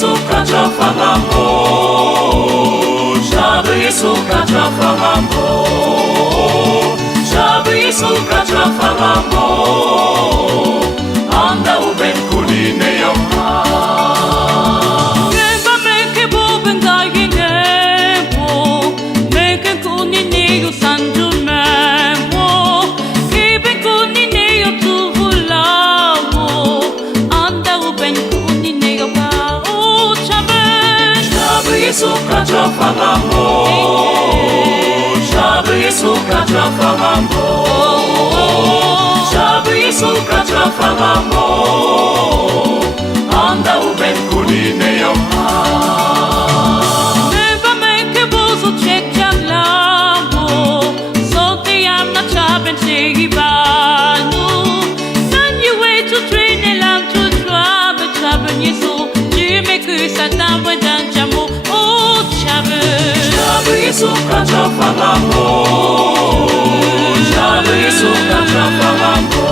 sukachafahambo, shabu sukachafahambo, shabu sukachafahambo, anda uben kuline yoma. Neba meke boben gayine wo, meke kunine yo sanju memo, ibe kunine yo tuvula wo, anda uben kunine yo ba o chabe. Shabu sukachafahambo, shabu sukachafahambo, shabu sukachafahambo, anda uben kuline yoma. Neba meke bozo check jaglawo, sote am na chaben chegibanu. Nan you way to train the lamb to drive a chaben yeso, jime kusa tamwe danjamo o chaben. Shabu sukachafahambo, shabu sukachafahambo,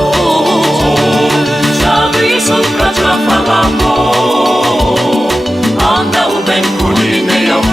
shabu sukachafahambo, anda uben kuline yoma.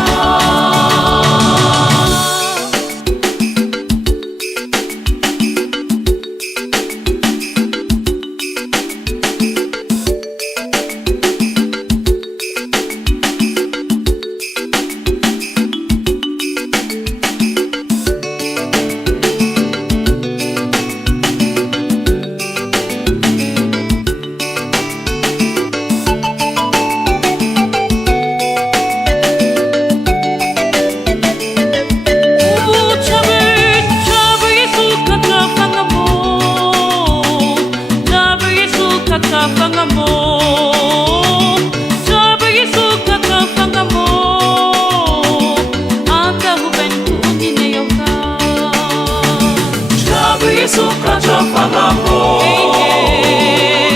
Sukachafahambo,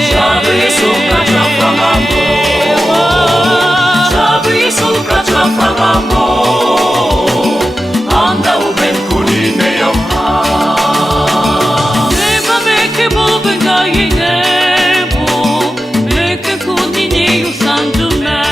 shabu sukachafahambo, shabu sukachafahambo, anda uben kuline yoma. Neba meke boben gayine wo, meke kunine yo sanju memo.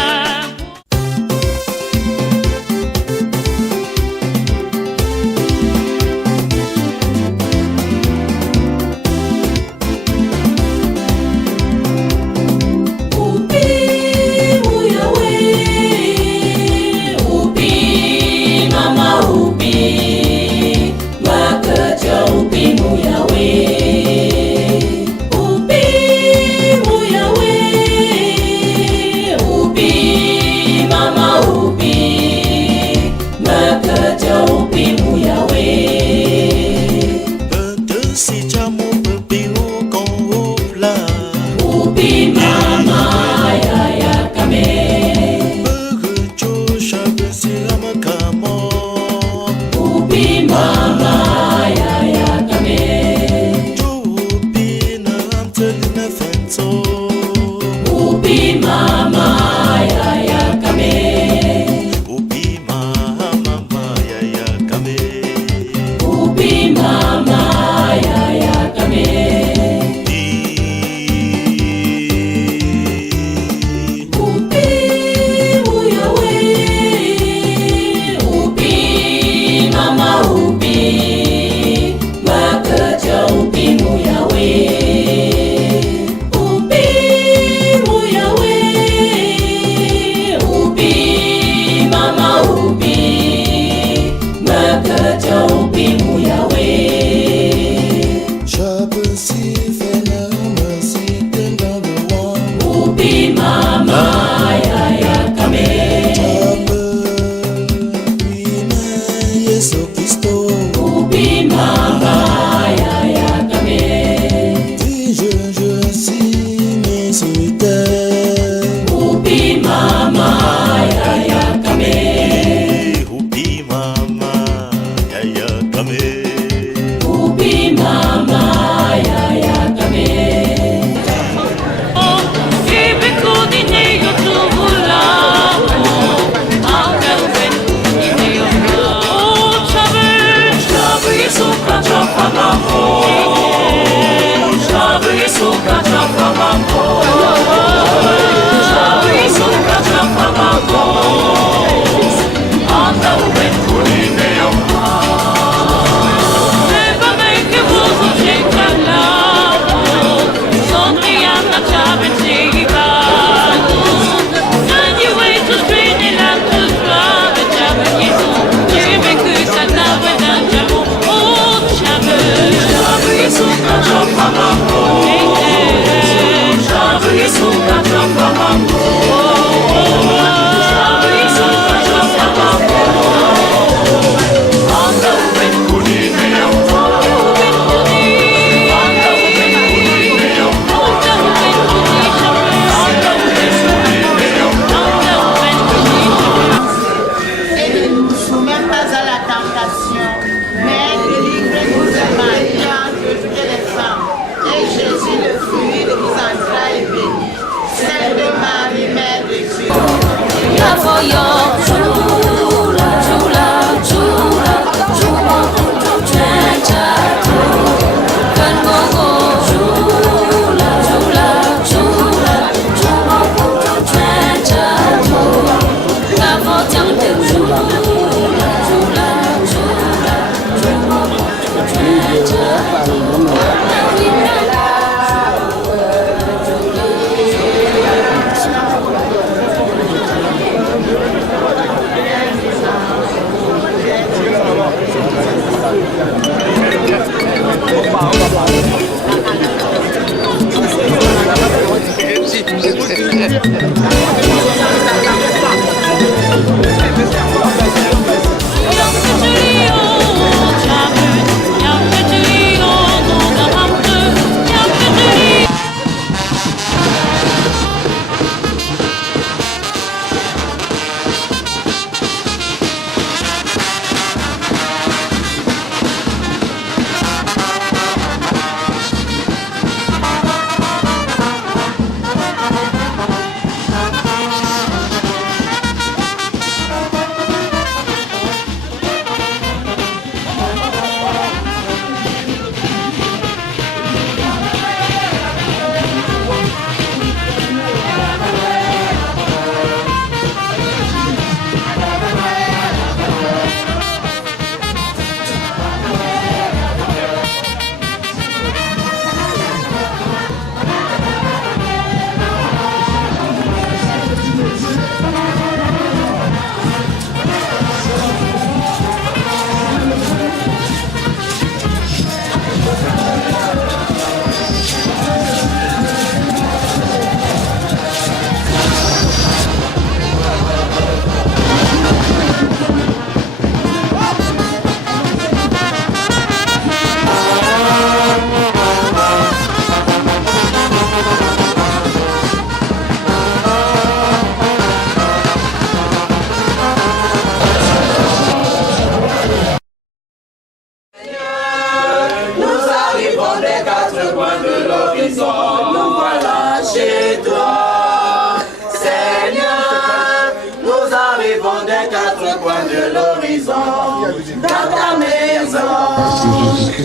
Oh, keep it cool,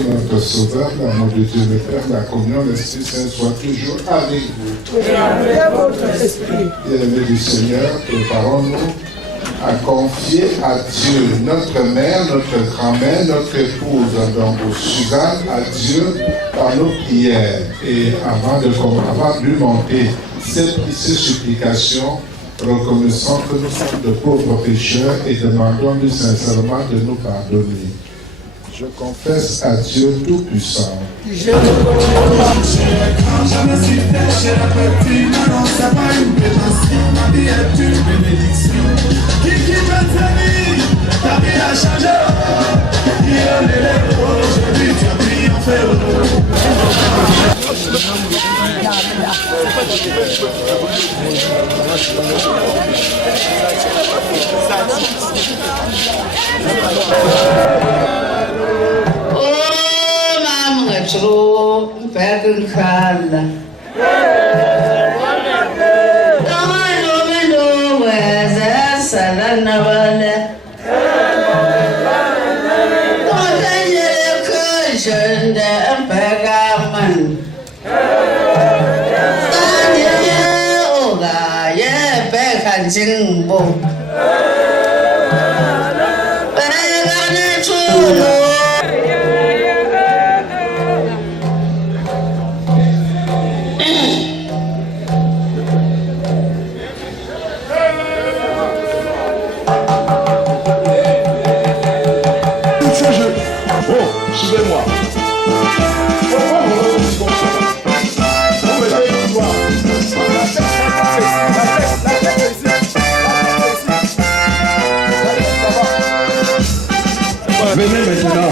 Notre Sauveur, l'amour de Dieu le Père, la communion, l'Esprit Saint soit toujours avec vous. Et avec votre esprit. Bien-aimés du Seigneur, préparons-nous à confier à Dieu notre mère, notre grand-mère, notre épouse, donc Suzanne, à Dieu par nos prières. Et avant de lui monter cette supplication, reconnaissons que nous sommes de pauvres pécheurs et demandons-lui sincèrement de nous pardonner. Je confesse à Dieu Tout-Puissant. Quand je me suis fait chez la petite, non, c'est pas une bénédiction, ma vie est une bénédiction. Qui me tenir, ta vie a changé. Aujourd'hui, tu as triomphé. True, Pagan Kala. No, where's that Salanavale? What a cushion, the Pagaman. Oh, yeah, back and Jimbo. Pagan True. Suivez-moi. Venez maintenant.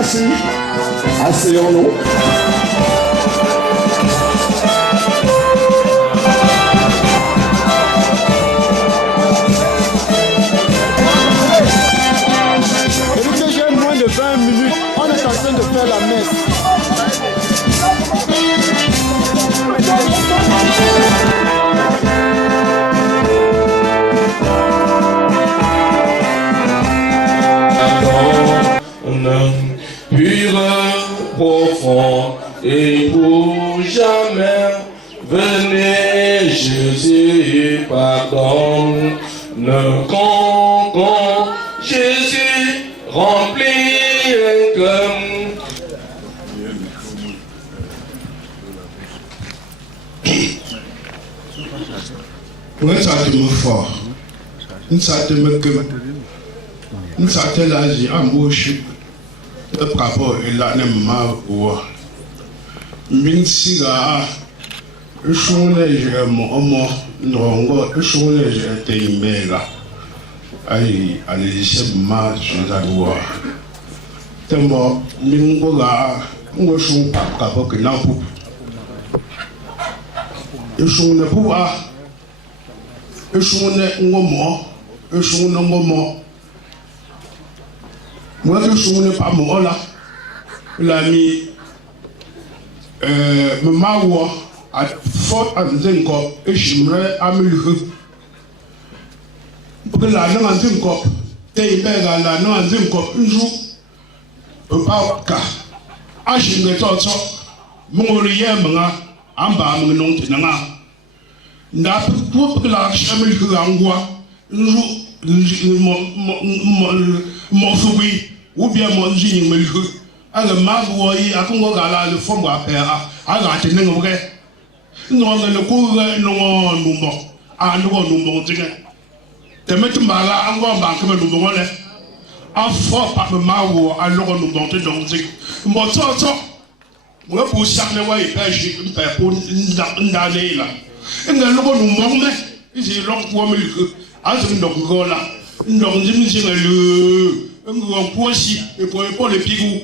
Merci. Asseyons-nous. Écoutez, j'ai moins de 20 minutes. On est en train de faire la messe. Pur, profond et pour jamais. Venez, Jésus, pardonne. Quand Jésus remplit un cœur. Ouais, ça te me fort. Ça te me que. Ça te l'a dit en bouche. Le rapport est là, n'est pas ou. Minsiga. Je suis là. Aïe, allez, c'est ma joie. Tellement, Mingola, on joue pas capable que n'en pou. Je suis ne pouvoir. Je suis un moment. Je suis un moment. Moi, je suis pas moi là. L'ami, maman, à fort à Zenko, et j'aimerais améliorer. Pour que la langue en Zenko, t'es bien la langue en Zenko, un jour, pas qu'à. Ah, j'aimerais tout ça. Mon lien, en bas, mon nom, t'es là. N'a pas pour que la chambre de l'angoisse, un jour, mon souris, ou bien mon génie me joue. Alors, ma voix, à Congo Gala, le fond à faire, à la tenue vrai. Non, le cours, non, nous morts. Ah, nous, nous morts, te mettre mal à un bon banque, nous morts. À fort par ma voix, alors nous montons dans le zik. Mon sort, moi, pour chaque fois, il pêche, il pêche pour une année là. Et nous allons nous morts, j'ai l'homme pour me le. Ah, c'est une gola. Nous avons dit, un poisson, et pour les pigous.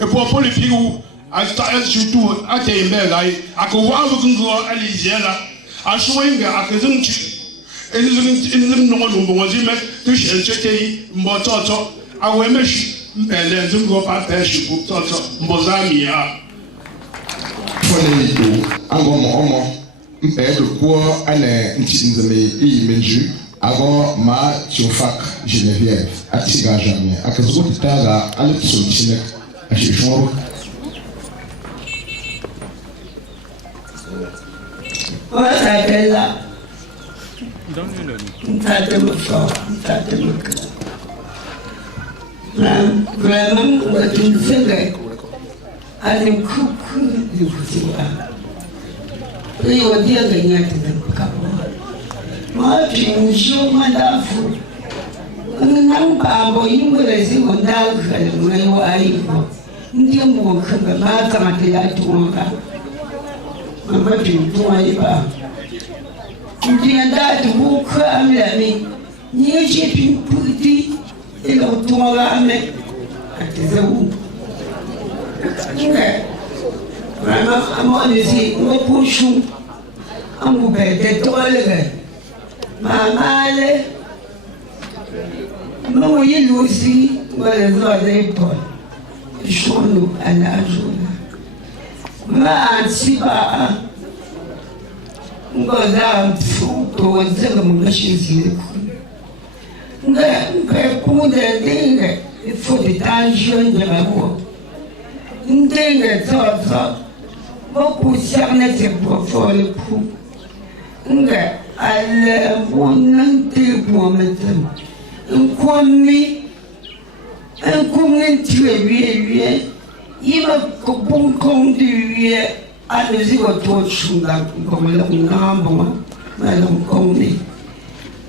Et pour les pigous, à surtout, à tes mères, à quoi vous pouvez aller là, à choisir à que vous et nous n'avons pas dit, mais tu cherches, mon toto, à ouais, mais je ne peux pas pêcher pour toto, mon ami. De quoi on est un petit peu avant ma tiofak Geneviève à Tiga jamais à que vous êtes à l'autre à chez Jean. Voilà, elle là. Ça te me fort, ça te me cœur. Vraiment, on va tout faire. Allez, coucou, je vous dis. Et on dit à gagner de moi, puis un jour, madame, on n'a pas envoyé une raison d'âge, on a eu. On dit mon cœur, ma camarade a tout en bas. On va plus tout aller pas. On dit un date, mon cœur à l'année. N'y j'ai plus petit, et l'on tourne à mettre à tes amis. Vraiment, à moi, je on pousse, on vous pète tout à l'heure. Maman, nous voyons aussi, voilà, nous avons pas. Je nous à la journée. Ma si pas, on va là, pour dire que mon chez pour des dingues, il faut des tensions de la voix. Une dingue, ça, beaucoup cerner c'est pour faire le coup. Elle volonté pour mettre un commis tu es lui, il va bon conduire à nous dire autre chose comme le bon, madame commis.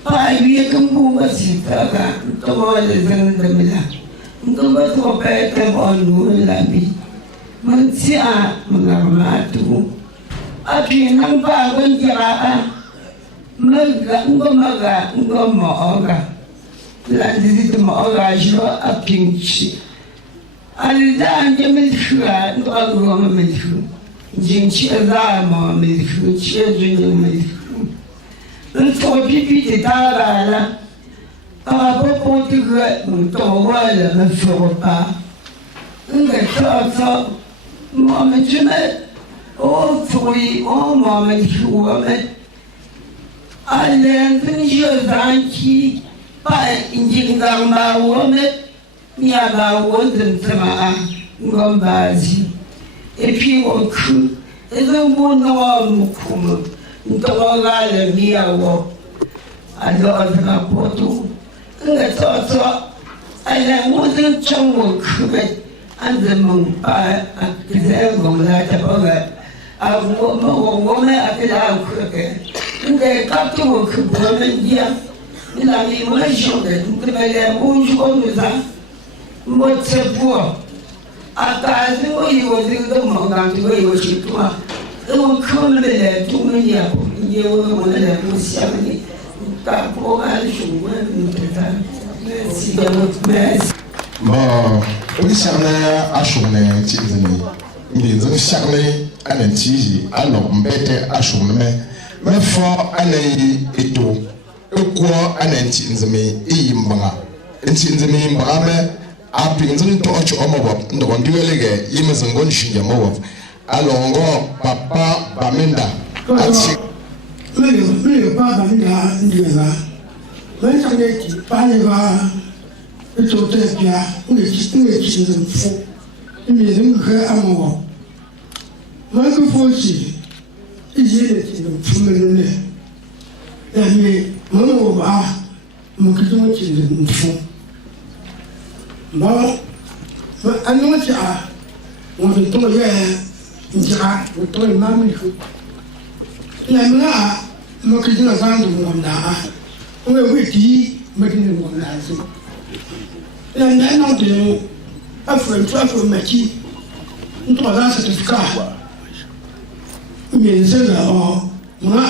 Pas lui comme vous aussi, comment les gens de là. Nous va trouver que bon nous la vie. Mon tien, mon armature. Ah, puis non pas un dira. Maga, la visite m'orage à Pinchi. Alda Yamin Shua, Woman, Jinchi Lama, Children, and for people the Dara, I propose to get Tawala and Sopa. And the thoughts Mamma Jeanette, all 3, all Mamma Woman. I learned in your donkey by Injinga Woman. Niaba wasn't Gombazi. If you were true, it's a one Mukumu, Ntola Via Walk. I love the Porto. And the thought I wasn't Chongo Kubet and the moon by a Kizago like a bugger. A woman at the loud cricket. And they got to work woman here. And I mean, my shoulder, the Bella with that. What's a poor? I thought you were in the moment to where you were. It will come there too many you were 70. That poor Alice went to that. See what mess. We shall ashune chizini. Mizo shakle ane chizi alo mbete ashune. Mefo ane ito. Ukwo ane chizimi iyimbanga. Chizimi imbanga apinzini to ocho omobo ndo ndiwelege yimezongoni shinja mobo alongo papa baminda ati mele papa baminda ndiwela mechangeti paliva etotepia ungechitingechize mfu imeze nghe amobo mako fochi ijele chize mfu melele yani momo ba mokitimo chize mfu Bon, à nous, on veut tomber un dira, on tombe mamie. La mère, moi qui dis la vente de mon âme, on veut dire, mais qui ne m'en a pas. La mère, non, de Afro Maki, on trouve un certificat. Mais c'est là, moi,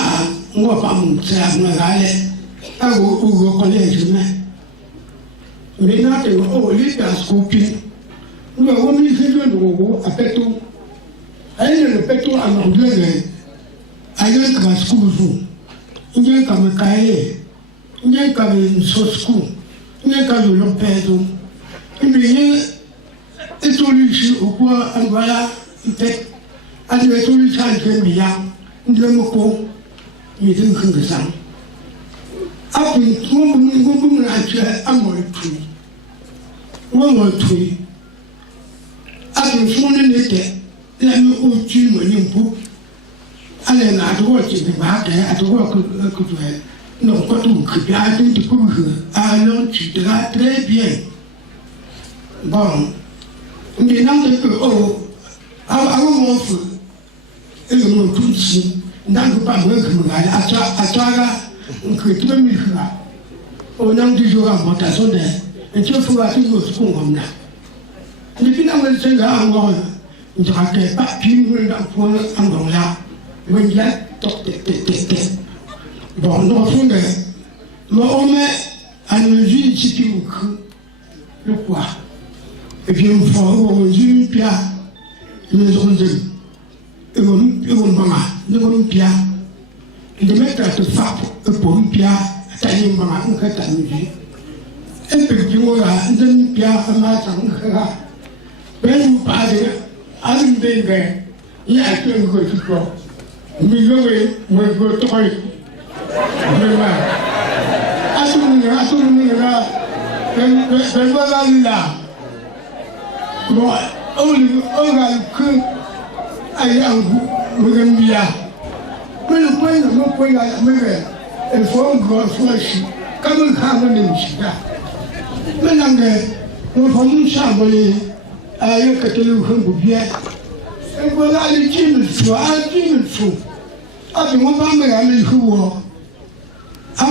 on va pas monter à mon aller, à vous connaître, mais là, on lit dans ce copie. Nous avons mis le nouveau à Pétou. Elle le Pétou à l'anglais. Ailleurs qu'à ce coup, il y a comme un cahier, il y a comme une sauce coup, il y a comme le pédo. Il y a des solutions au point, voilà, une tête. À des solutions à des milliards, une demi-co, mais c'est un peu ça. Après, on a tué un mot de tout. On va tuer. Après, on a été, la main au dessus, mon impôt. Allez, là, à droite, c'est à droite que tu es. Non, quand on crée, à tout le coup, alors tu te vas très bien. Bon, maintenant que, avant mon feu, et mon tout ici, n'a pas me regarder, à toi, on crée 3000 francs. On a toujours en montation d'air. Et tu faut voir toujours ce qu'on a. Depuis là, on se là encore, on ne raconte pas, puis on a point en là. On y a bon, non, on met à nos yeux, si tu veux, le quoi. Et puis on fait aux yeux, puis nous avons dit, et on va, nous avons dit, de mettre à te faire pour une pierre, tailler ma main, on fait ta musique. Et puis, on a une pierre à ma tante. Ben, vous parlez à une bébé, il y a un peu de quoi. Mais je vais me retrouver. Vraiment. À tout le monde là, ben voilà là. Bon, on a que aïe, on aime bien. Mais le point, il faut un gros flash. Comme un câble de musique. Maintenant, on va nous changer à un catalogue de bien. Et voilà les dîmes, soit un dîme fou. Ah, mais on va me ramener le coup. Ah,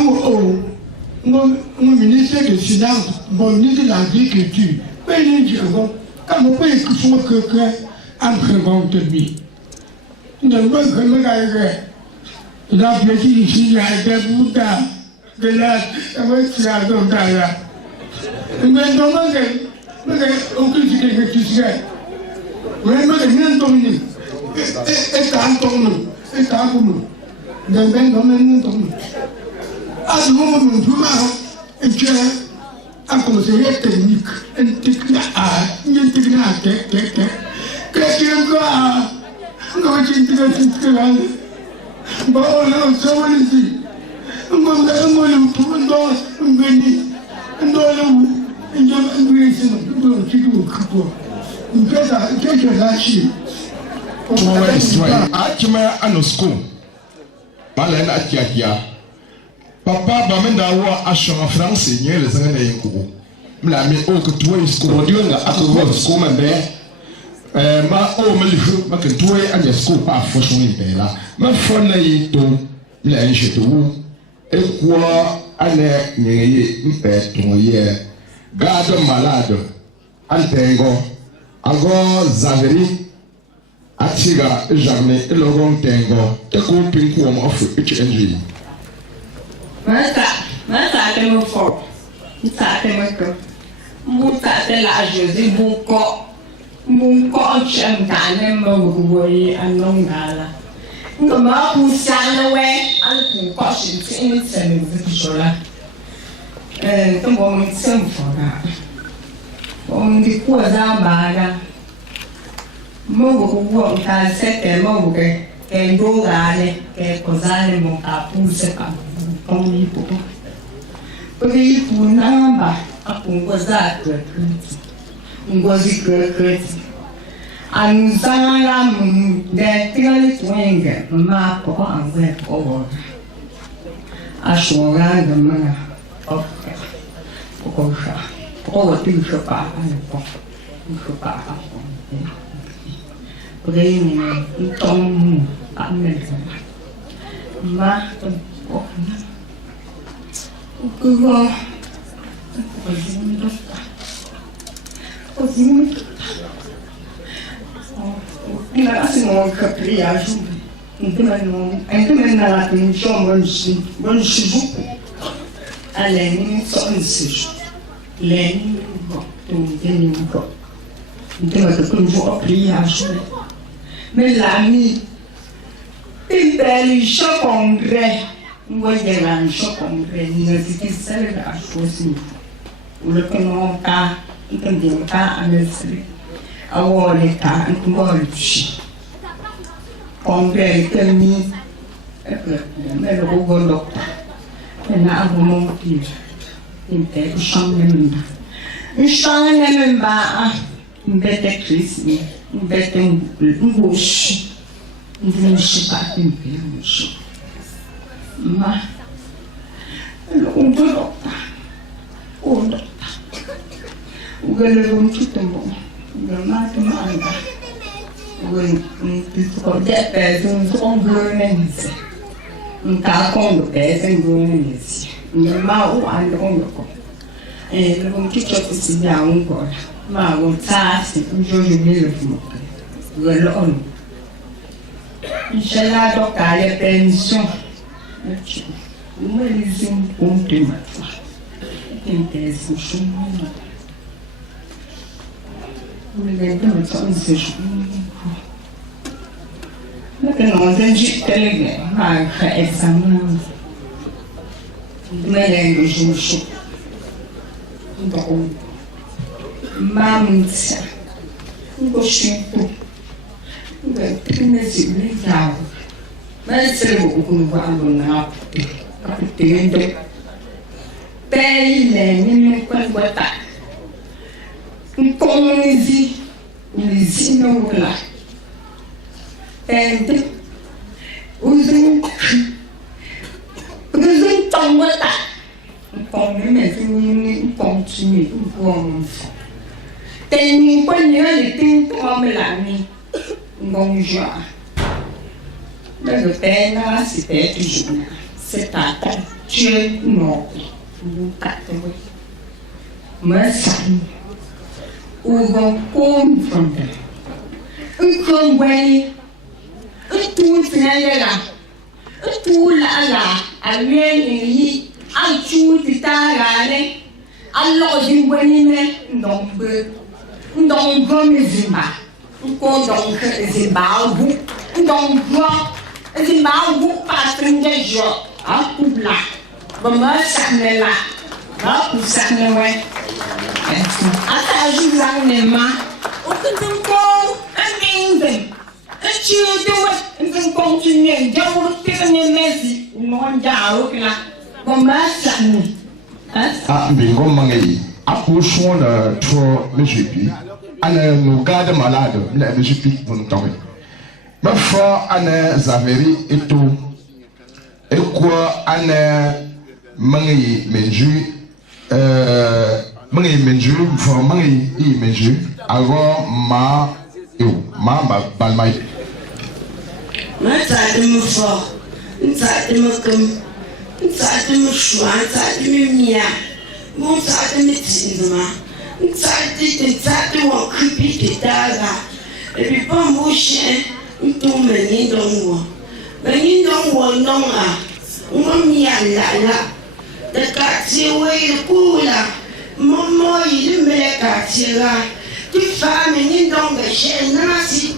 mon ministre des Finances, mon ministre de l'Agriculture, mais il dit, comme on peut écouter quelqu'un en prévente de lui. Il ne veut que me gagner. Il a plaisir ici, il y a des bouddhas, de là, avec la dondala. Mais mais aucune idée que tu sais. Mais rien tourné. Et t'as un tourné. Et t'as un tourné. D'un ben dans un tourné. À ce moment où tu m'as et tu as un conseiller technique, un technique une technique quelqu'un quoi, non tu te gagnes. Bon non, ça va le dire. On va le pour dans béni, dans le il y a une raison de tu dois quoi. On fait ça, quelque lâcher. Akima anosko malena akiakia papa bamenda wa asho en France nye le zanga na yeko mla mi o ko tuwe sko rodio nga akko sko mambe ma o melifu ma ke tuwe anya sko pa fo so ni bela ma fo na yito mla njeto e kwa ale nyeye mpe toye gado malade altengo ago zaveri Atiga jamais et logon tengo te ko pinku o mo fu HNG Mata te mo fo ta te mo ko muta te la Jésus mon ko chem tane mo goyi anongala ngoma ku sana we an ku ko shin tin sen ku shola to mo mi sem fo na o ndi ku za ba Mungu kuwa mtasete Mungu ke ndogane ke kozane mukapuse kamuipo kuri kunamba akungoza kwekiti ngozi kwekiti anzala de tigale twenge mako angwe ko ashoranga mana okay kokosha ko tisho pa ko pa Bring Tom Ma Google Grazie a capriaggio, anche nella pensione buon sviluppo. A lei non so lei tu vieni un po'. Então eu não vou abrir a ajuda. Mas lá me tem chocongre, não vou chegar no chocongre, não se quiser a coisa. O que não tá, entendeu? Tá a nesse, a hora tá, então vou dizer. Congre que me, eu vou colocar. Na água monte, então o chão mesmo. O chão mesmo ba. Mbete Kristi, mbete ngushu, ngushu pati ngushu. Ma, undorota, ugele rumchutembo, ugemati manga, ugele pese ngonglenenise, nkakongo pese ngonglenenise, ngema uandongoko, rumchucho kusinya ungora. Ma votasi njoni mile fumoka welon inshallah dokale pension umalizim umtima intesi shumuna umigenda mtsanse shumuna nakano zenji telege ma ka examen melengo jumshu ndako Mamsa, Ngoshipo, Primesi Brigao, Mestre Uguano na Capitendo, Pele, Nimuquata, Comunizi, Lizino lá, Pente, Usum Tangata, Comunizi, Continue, Gomes. Tem banheiro, tem homem lá, bom já. Mas tem na cidade de você tá de novo, nunca tem. Mas o bom confronta. O convém, o tudo lá, o tudo lá, a minha a tudo tá lá, né? Alors, je vois donc, Zimba. Donc, Zimbabwe. Donc, Zimbabwe, pas de jour. À Koubla. Maman, ça n'est là. Ah, ça n'est pas. À ta journée, maman. Aucun temps, un ding. Tu dois continuer. Je vous tiens merci. Non, j'ai là. Maman, ça n'est. Ah, bingo mangai. Approchons le tour MGP. Anne nous garde malade, la MGP pour nous tomber. Ma foi, Anne Zaveri et tout. Et quoi, Anne mangai menju, mangai menju, mangai menju, avant ma balmaï. Ma tante me fort, une tante me comme. Ça me choix, ça me mia, mon ça me cinéma, ça me occupé de daga, et puis pas mon chien, on tombe ni dans moi, ni dans moi non ah, on mia là, de quartier ouais le coup là, maman il me les quartier là, tu femme ni dans le chien nasi,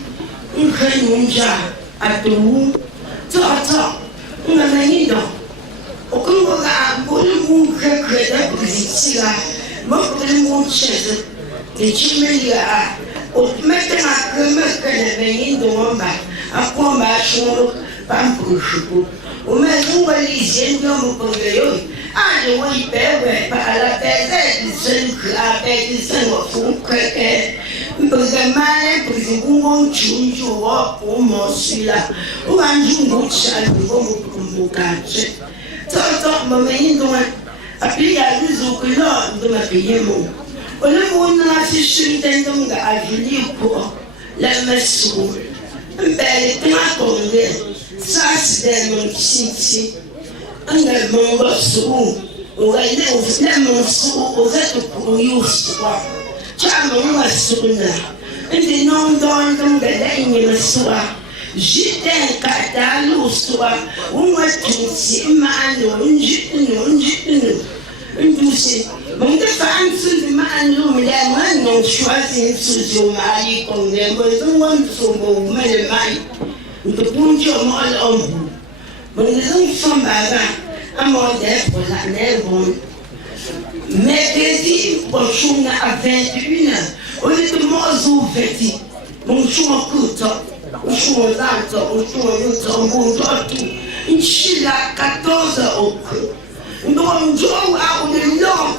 on crée mon ja, à tout, on a ni dans. Aucun regard, bon, mon cœur crée des là, mon chaise, des chimélias, au matin à que me veille de mon bas, à quoi ma chambre, pas pour le choukou, au maison valisienne de mon pavillon, ah, je vois hyper, par la tête, du seul clapet, du seul au fond, que, pour le malin, pour le goût, toujours, pour mon celui-là, ou un jour, mon chat, pour mon quartier. Tant maman donc appelé à nous que là de ma payer mon on a fait sur donc à venir pour la messe belle tomber ça c'est mon ici on a mon boss on va aller au finalement au fait pour nous soir tu as mon massou là et non donc la ligne soir j'étais un catalogue soit on va tous mal un douce mon défense de mal mais la non choisi sous au mari comme des besoins sont au mal mal de bon Dieu mal homme mon enfant baga à mon pour la neige mercredi prochain à 21h on est de mozo petit mon choix coûte o chorato, o choruto, o mudoto, inchila 14 oku. Não jogo ao melhor.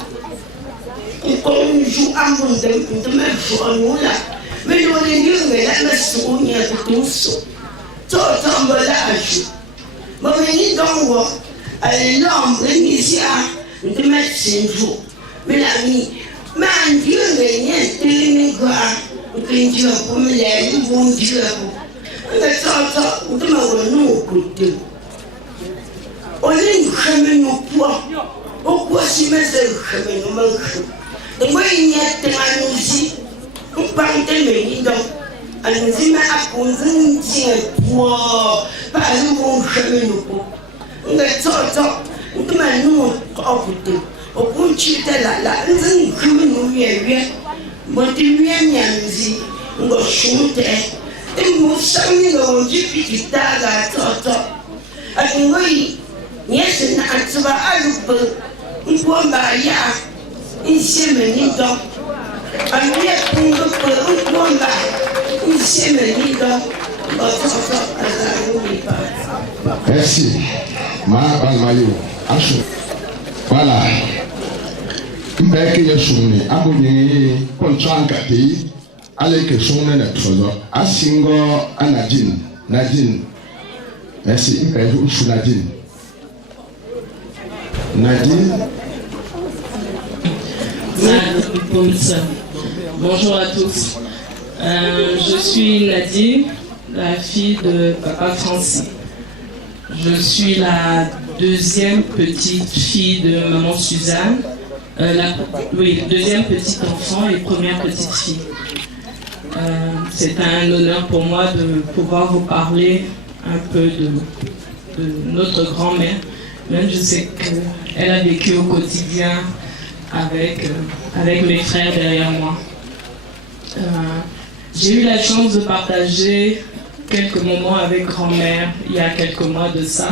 Então, jogo a mundo, então me formula. Me lo nenhum, ela me sonha do tudo. Todo embalagem. Mas me não alors, iniciar, então me sinto. Me lá me, mas Dieu me nem tem Dieu pour me lever, bon Dieu. Mais ça, on demande nous côté. On est jamais nous poids. Pourquoi si mais c'est jamais nous manque. Donc moi il y a tellement aussi. On parle de mes donc. Alors nous y a conduit poids. Pas nous jamais nous poids. On est ça, on demande nous côté. Au bout de là, nous comme nous bien. Moi tu viens nous on va chanter. Et mon sang on dit petit daga toto. Alors moi yes na atba alup. On voit ya. Ici meni donc. Alors ya pour on voit ici meni donc. Merci. Voilà. Mbeke ya shuni abunye konchanga ti aleke shuni na trozo asingo anajin Nadine. Merci. Je suis Nadine. Nadine. Bonjour à tous. Je suis Nadine, la fille de Papa Francis. Je suis la deuxième petite fille de maman Suzanne. Deuxième petite enfant et première petite fille. C'est un honneur pour moi de pouvoir vous parler un peu de notre grand-mère. Même je sais qu'elle a vécu au quotidien avec mes frères derrière moi. J'ai eu la chance de partager quelques moments avec grand-mère il y a quelques mois de ça.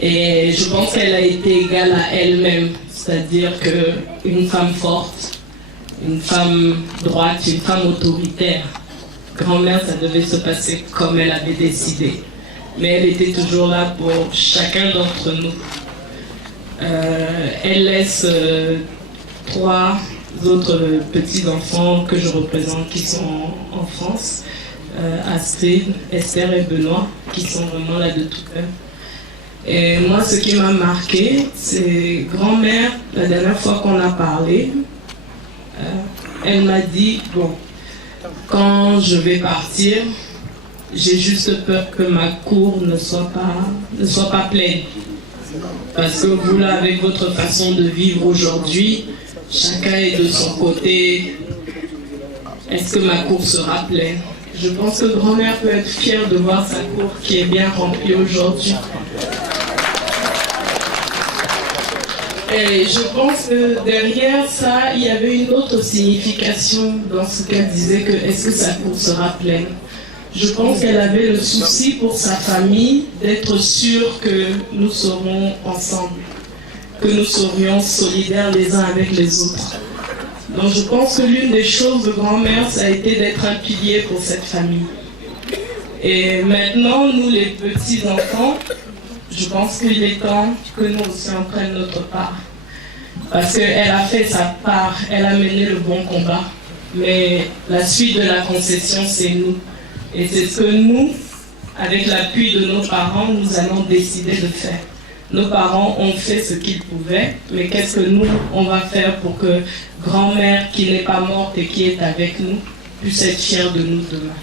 Et je pense qu'elle a été égale à elle-même, c'est-à-dire qu'une femme forte, une femme droite, une femme autoritaire. Grand-mère, ça devait se passer comme elle avait décidé. Mais elle était toujours là pour chacun d'entre nous. Elle laisse 3 autres petits-enfants que je représente qui sont en France. Astrid, Esther et Benoît, qui sont vraiment là de tout cœur. Et moi, ce qui m'a marqué, c'est grand-mère, la dernière fois qu'on a parlé, elle m'a dit, bon, quand je vais partir, j'ai juste peur que ma cour ne soit pas pleine. Parce que vous, là, avec votre façon de vivre aujourd'hui, chacun est de son côté. Est-ce que ma cour sera pleine? Je pense que grand-mère peut être fière de voir sa cour qui est bien remplie aujourd'hui. Et je pense que derrière ça, il y avait une autre signification dans ce qu'elle disait que est-ce que sa cour sera pleine? Je pense qu'elle avait le souci pour sa famille d'être sûre que nous serons ensemble, que nous serions solidaires les uns avec les autres. Donc je pense que l'une des choses de grand-mère, ça a été d'être un pilier pour cette famille. Et maintenant, nous les petits-enfants, je pense qu'il est temps que nous aussi en prenions notre part. Parce qu'elle a fait sa part, elle a mené le bon combat. Mais la suite de la concession, c'est nous. Et c'est ce que nous, avec l'appui de nos parents, nous allons décider de faire. Nos parents ont fait ce qu'ils pouvaient, mais qu'est-ce que nous, on va faire pour que grand-mère, qui n'est pas morte et qui est avec nous, puisse être fière de nous demain.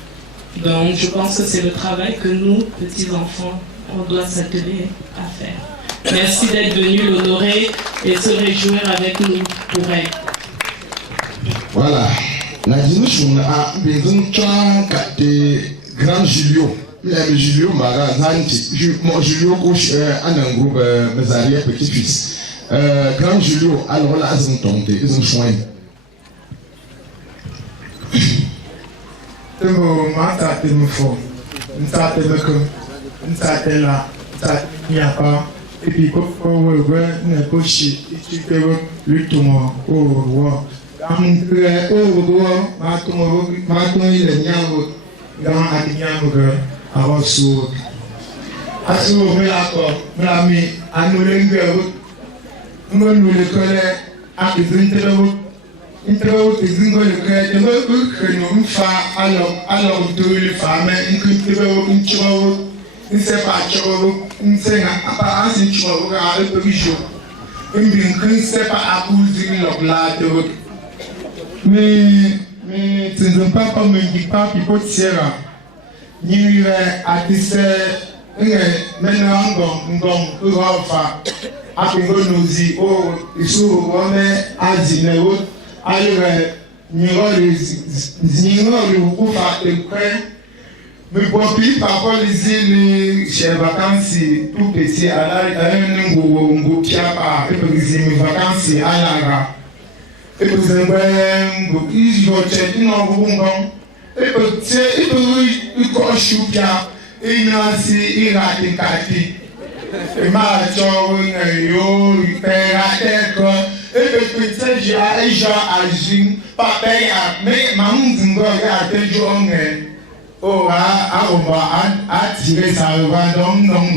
Donc je pense que c'est le travail que nous, petits-enfants, on doit s'atteler à faire. Merci d'être venu l'honorer et se réjouir avec nous pour elle. Voilà. La dimension a besoin de grand Julio. Le Julio Mara Zanti, Julio Couche, un groupe Mazaria petit-fils. Grand Julio, alors là, ils ont tombé, ils ont choisi. Je me fort. Et puis, pour mais ce n'est pas comme un pas qui peut tirer. Ni à tisser, maintenant, on va à nous dit, oh, il faut à dîner, mais pour plus par rapport les îles, chez vacances, tout petit à la Ngo Piapa, et pour les vacances à la et pour les ils vont chercher dans le bon et pour ils cochent et ils n'ont ils ratent les cartes. Et ma joie, yo, il fait la tête, et pour que j'ai agi, pas payé, mais ma maman a fait oh, on va attirer sa revente dans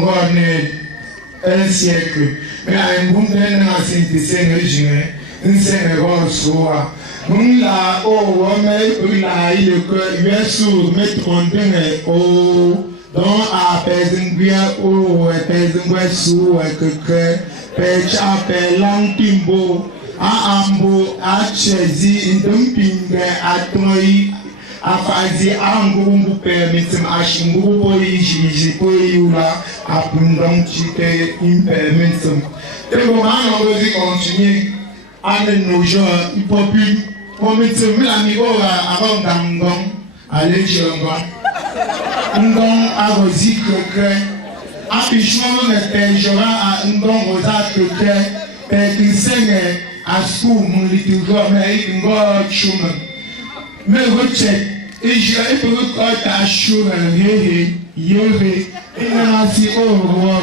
un siècle. Mais un bon d'un ancien régime, un sénégal soit. Nous là, oh, mais là, il est bien sûr, mettre en dingue, oh, dans à Pézinguia, oh, Pézinguia sous, que Pech appelle l'antimbo, à Ambo, à Chesi, dumping, à Troy. Afazi angu permitem ashingu boyi jiji boyi ula apundam chike impermitem. Tebo mano gozi continue ane nojo ipopi permitem la mi ora avant dangong ale jongo. Ndong agozi keke apishmo ne tejora a ndong oza keke Kisenge à school, mon litigation, mais il y a un chemin. Mais recheck, et je peux recorder à chemin, il y a aussi au revoir,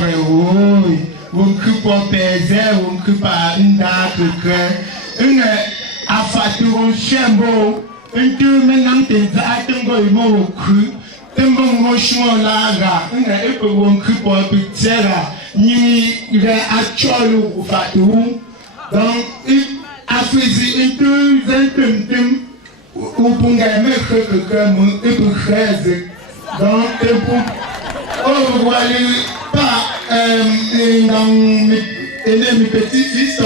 on ne peut pas peser, on ne peut pas une affaire au chambeau, un peu maintenant des attentes au mot cru, un bon mochon là, un peu on ne peut pas peser, ni il est actuel ou fatou. Donc, il a fait un peu ou pour gagner quelqu'un, il peut faire. Donc, pour voir pas dans mes petits-fils,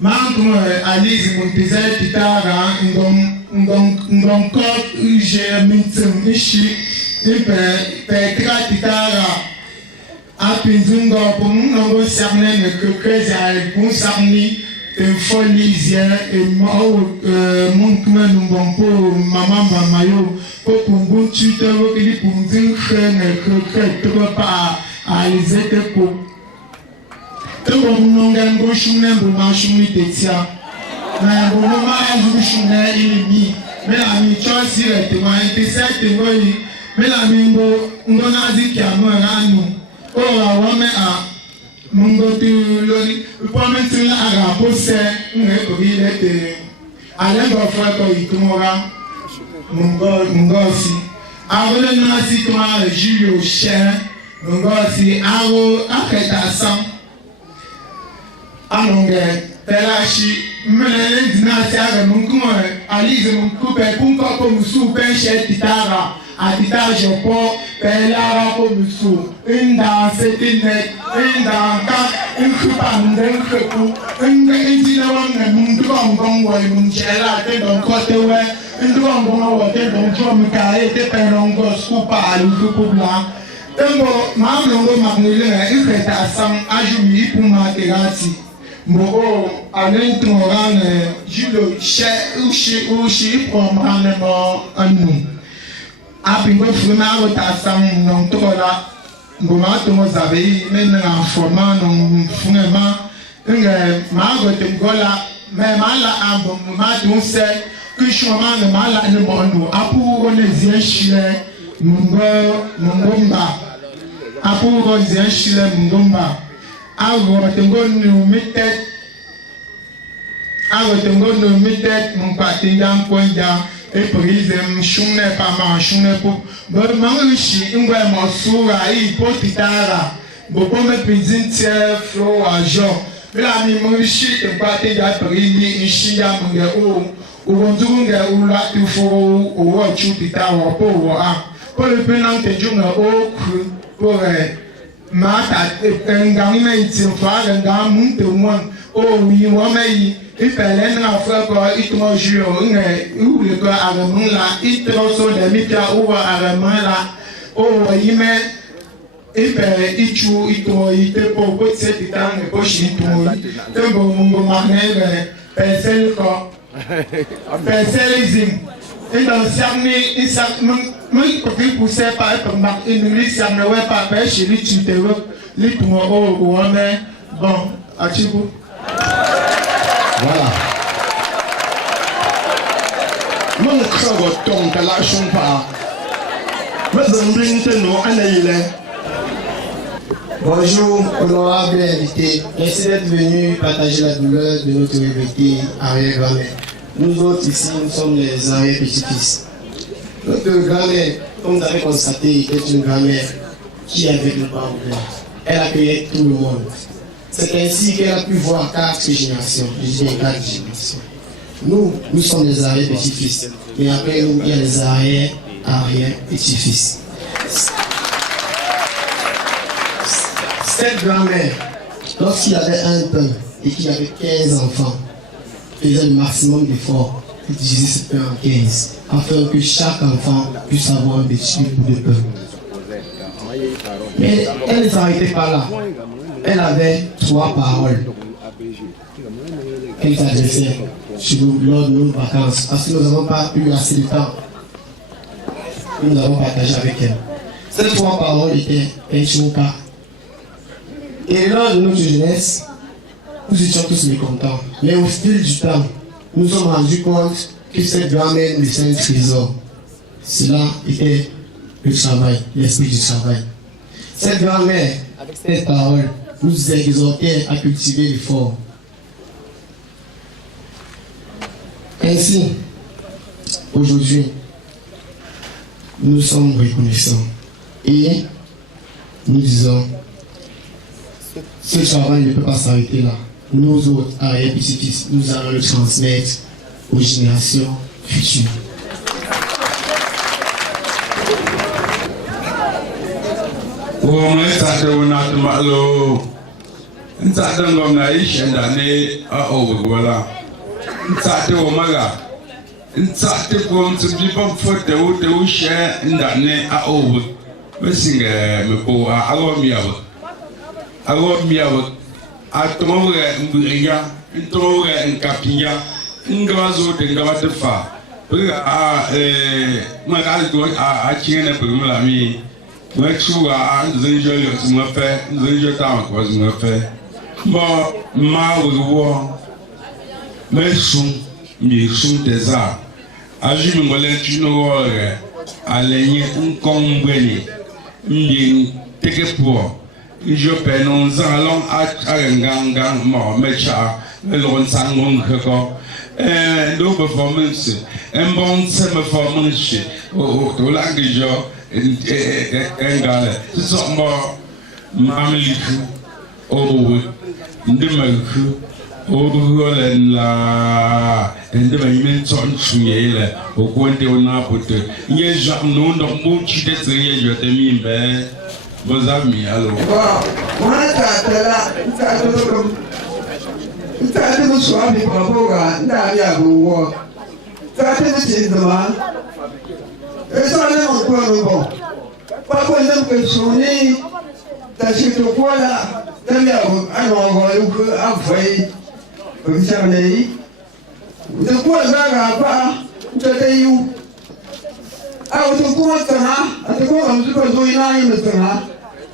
manque Alice, mon désert, donc, j'ai mis ici, et puis, apinzunga pour nous cerner que j'ai pour cerner une folie et mon comment nous bon pour maman maman pour bon tu te vois qu'il pour dire que tu vas pas à les aider pour tout le monde a un bon chemin pour marcher de tia mais bon moment je chemin il est mais la mission si le témoin était certain mais la mission on a dit qu'il y a moins à nous. Oh, la woman, Mungo to Loni, the woman to la Pose, I never forgot Itumora, Mungosi. I will not see tomorrow, Julio share, Mungosi, I will Aketa Sam. Alonge, Pelashi, Melanie, Nasia, Munkumore, Alize Munkupe, Punko, Musu, Penche, Titara. Habitage au port, Pella Pomusu, une dans cette net, une dans quatre, une coupan d'un crepou, une dinawan, un drum, un gela, un côté, un drum, un drum, carré, des perlongos, coupa, le coupe blanc. Tembo, Mamlo Magnolin, il fait à Sam, Ajumi pour ma terrasse. Moro, à l'intron, Julo, Ushi, pour m'en un nom. Apingo fuma rotação não tola, bomato mozabe, menina forma não fuma, mago tem gola, mas mala abo, mato se, que chama no mala no mundo, apu onezia chile, mungomba, apu onezia chile mungomba, agora tem gol no mitet, agora tem gol no mitet, mumpatinha coisa. Et pour ils aiment chouner pas mal chouner pour bon manchi ingwe mosura ipotitara beaucoup me pizintia flow ajo la mi manchi te pate da prili ishia munge o wonzunge ula tu fo o wa chupita wa po wa pour le penant te junga o cru pour mata ngame itinfa ngam te mon o wi wa mai ifele na afrako itmo juro nge ule ko aramun la itro so de mipia uwa aramun la o yime ife ichu itmo ite po ko se titane ko shitmo tembo mungo manele pensel ko penselism et dans cerné isa mun ko ki pousser par pour mark une liste ça ne ouais pas pêche li tu te litmo o me bon achibu. Voilà. Mon crâne tombe de la chambre. Bonjour, honorable invité. Merci d'être venu partager la douleur de notre invité arrière-grand-mère. Nous autres ici, nous sommes les arrière-petits-fils. Notre grand-mère, comme vous avez constaté, était une grand-mère qui avait le bras ouvert. Elle accueillait tout le monde. C'est ainsi qu'elle a pu voir 4 générations. Je dis bien 4 générations. Nous sommes les arrière-petits-fils. Et après nous, il y a les arrière-petits-fils. Cette grand-mère, lorsqu'il avait un pain et qu'il avait 15 enfants, faisait le maximum d'efforts pour diviser ce pain en 15, afin que chaque enfant puisse avoir un petit bout de pain. Mais elle ne s'arrêtait pas là. Elle avait 3 paroles qu'elle s'adressait lors de nos vacances, parce que nous n'avons pas eu assez de temps. Nous avons partagé avec elle. Ces 3 paroles étaient Penchoka. Et lors de notre jeunesse, nous étions tous mécontents. Mais au fil du temps, nous nous sommes rendus compte que cette grand-mère de Saint-Trésor, cela était le travail, l'esprit du travail. Cette grand-mère, avec cette parole, nous exhortait à cultiver l'effort. Ainsi, aujourd'hui, nous sommes reconnaissants et nous disons, ce travail ne peut pas s'arrêter là. Nous autres, arrière-petits-fils, nous allons le transmettre aux générations futures. Je peux nous allons à Gang, Mecha, Melon Sangon Koko, no performance, and bon summer performance, to language, and Gala, some more Mammy, oh, the and la, and the immense on Triela, or Quente on Napute. Yes, I'm known of Muchi, that's the year you're the mean bear. Vos amis, alors. Moi, nous sommes les pauvres, d'ailleurs, vous ça fait des demain. Et ça, on peut le bon. Pas pour nous que sonner, t'as su tout quoi là, d'ailleurs, alors, on peut avoir, comme ça, de quoi ça va pas, tu as où? Ah, on te compte, hein, tu vois, on se pose au inaï, maintenant.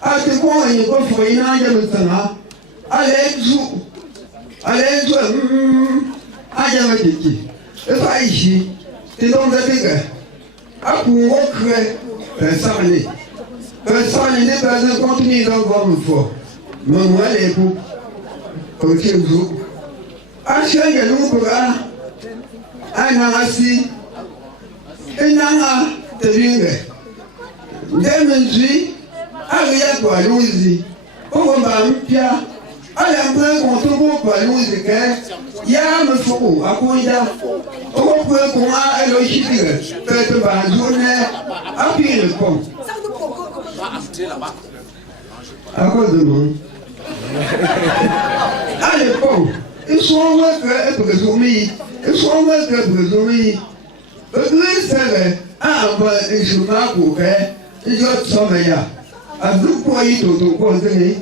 Ah, tu vois, il y a pas de inaï, maintenant. Allez, joue. Allez, joue. Ah, il y a un petit. C'est pas ici. C'est dans le dégât. Ah, pour recréer, ça n'est. Ça n'est pas un contenu dans le bon fort. Mais moi, les coups, comme tu joues. Ah, je suis un loup, un assis. Et nana, te vingue. Demenzi, aria kwa luzi. Ogo bampia, ala mwe kontubo kwa luzi ke. Ya mfuku, akuida. Ogo kwe kuma elo shitire. Pete banjoune, api le pont. Ako de mon. Allez, pont. Ils sont heureux que présumés. Ils sont heureux que présumés. Le ah, je m'en coupe, je sommeille. À vous, quoi, il faut tout continuer.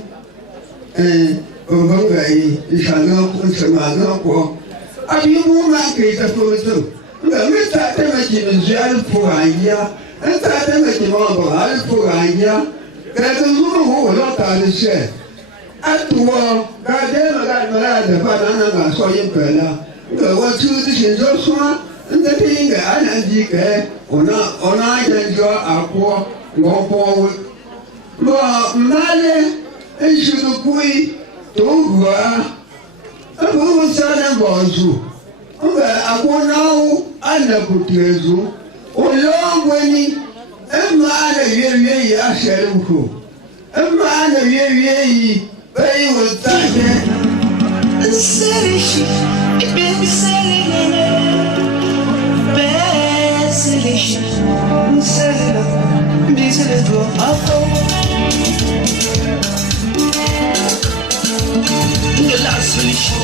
Et on va gagner, les chaleurs, pour se marier, quoi. Ah, il vous manque, ça faut le tout. Mais ça, t'es un petit monsieur, pour un gars. Et ça, t'es un petit membre, pour un gars. Quelques jours, on entend le ciel. À toi, gardez, malade, pas dans un soyez peu là. Le voiture de chez eux, soin. Ndepinga anandike ona yanjo akwo ngopo lo male ejukui togwa abu sana bonzu nga akonawo anakutrezu olongweni emana yeyeyi asheruko emana yeyeyi bayi wotate serishi ibe selene Selection, la solution,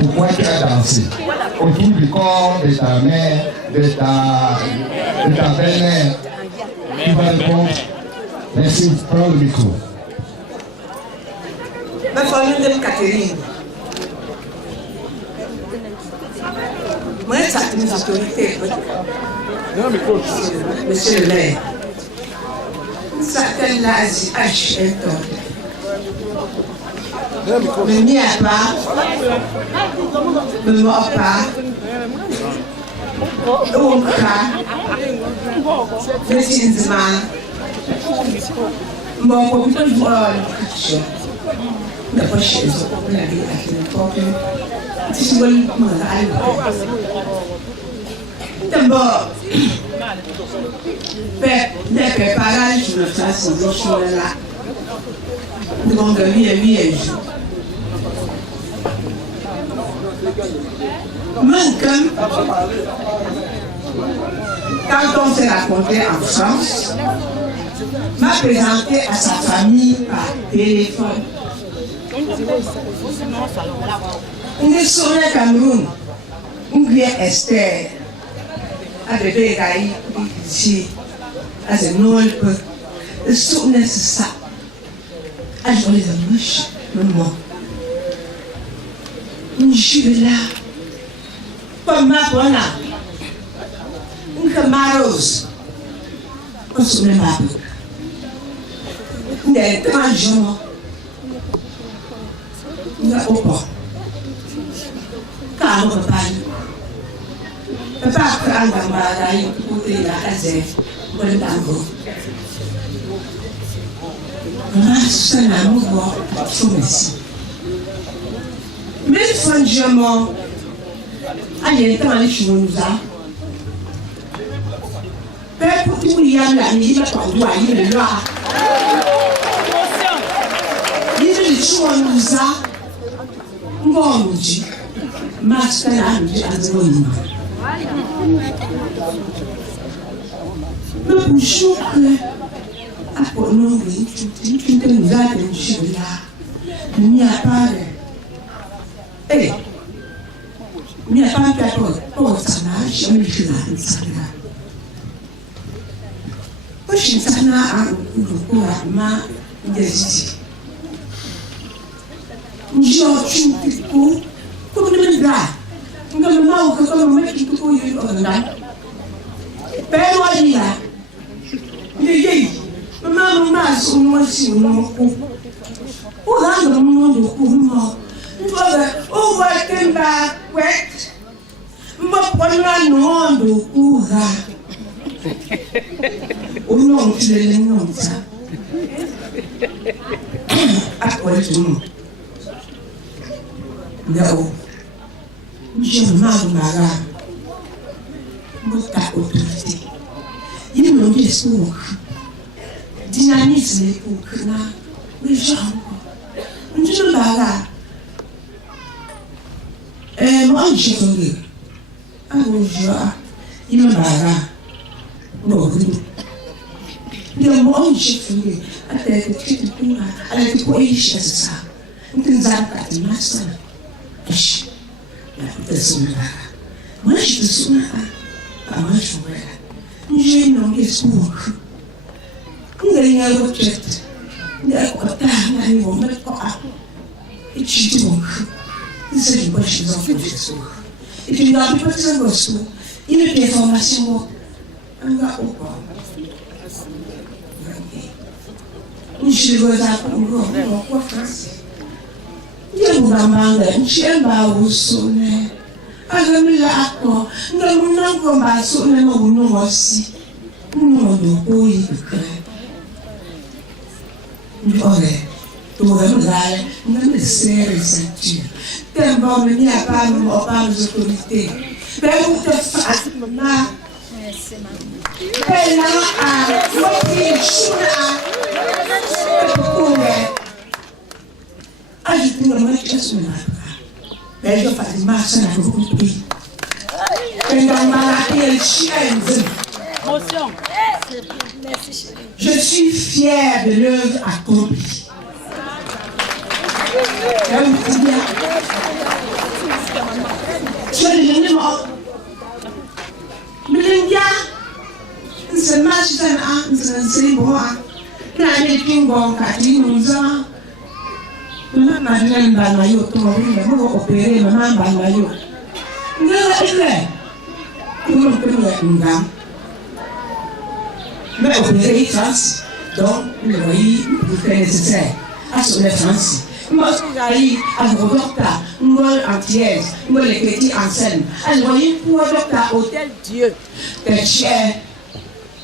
Pourquoi tu as dansé autour du corps de ta mère, de ta belle-mère? Tu vas répondre. Merci, prends le micro. Ma famille de Catherine. Moi, ça c'est une autorité. Monsieur le maire. Certaines H. Me n'y a pas, me mord pas, donc le cinéma, mon computer voit la prochaine la vie à l'époque, si je veux d'abord, des préparages, je me fasse des choses là. Donc, lui et je. Malcolm, quand on s'est rencontré en France, m'a présenté à sa famille par téléphone. On est sur le Cameroun, on vient Esther, à des bégailles, ici, à des nolpes, et sur le ça. Ah, je les amouche, maman. Je suis là. Pas ma bonne. Une camarose. On se met ma boucle. Des grands gens. On a au port. Car on ne peut pas. Papa a pris un gambara, il peut côté la caserne. On le tango. C'est un amour merci. Mais franchement, allez, tant les choses nous a. Père, pour tout il y a la mise à doigt, il est là. Il est les choses nous a. Bon, nous dit, masque là, nous dit à zéro. Mais pour chaque pour nous, tu nous as dit là. Il n'y a pas de. Eh, il n'y a pas de pour ça, je me dis là, ça là. Moi, je suis là, à ma désir. Je suis comme le gars. Comme le mot, comme le mec qui peut y aller. Père, moi, il y a. Il est maman m'a son nom si on m'a coupé. Pour rendre mon nom de courant. On va que ma couette. M'a pris un nom de courant. Au nom de l'élément de ça. À quoi est le nom? Là-haut. Je m'en marre. Votre autorité. Il me dit ce mot. Dynamisme pour que les gens ne se barrent. Moi, je fais un jour, il me barre. Non, non. Moi, je fais à la petite cour, à la petite cour, il cherche ça. On te dit à la masse. La petite moi, je te souviens. Ah, moi, je vois. J'ai une longue espoir. Ngari nga retraite nga ko ta na ni mo met ko a e chi mo c'est une bonne chose en professeur et puis dans le petit gosto il y a des formations nga o ko je Mshiligoza kwa France. Yebugambanga nchemba usune. Agamila ako ngamunango mbasune mabunumosi. Numodokoyi kukre. Ore, tugamugale ngamesere sentir. Temba meni apano opano de autorité. Pergunta fácil mamá. Pena a mopi chuna. Ajuda mais que isso não. Eu faço marcha na rua. Je suis fière de l'œuvre accomplie. Mais opérer France, donc le voyez, vous faites nécessaire. À ce moment France, moi j'arrive à vos docteurs, moi en tiers, moi les petits en scène. À voyez pour docteur hôtel Dieu, tes chers,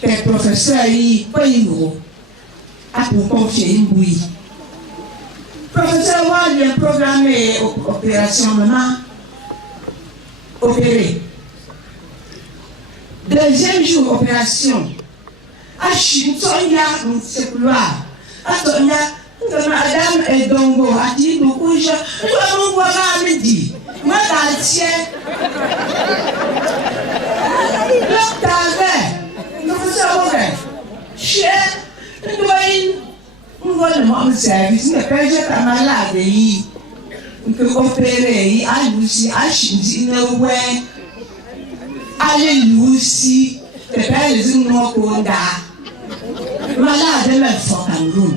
tes professeurs, pas gros, à pour confier une bouillie. Professeur Wall vient programmer opération maman, opérer. Deuxième jour opération. Sonia, c'est couloir. Sonia, madame et Dongo, a dit beaucoup, je dois voir à midi. Moi, dans le ciel. L'octave, nous faisons cher, nous voyons le service, ne pas jeter à malade, il peut opérer, à Lucie, à Chindi, ne ouais. Allez, Lucie, c'est pas les uns qu'on a. Malade, elle est fort en nous.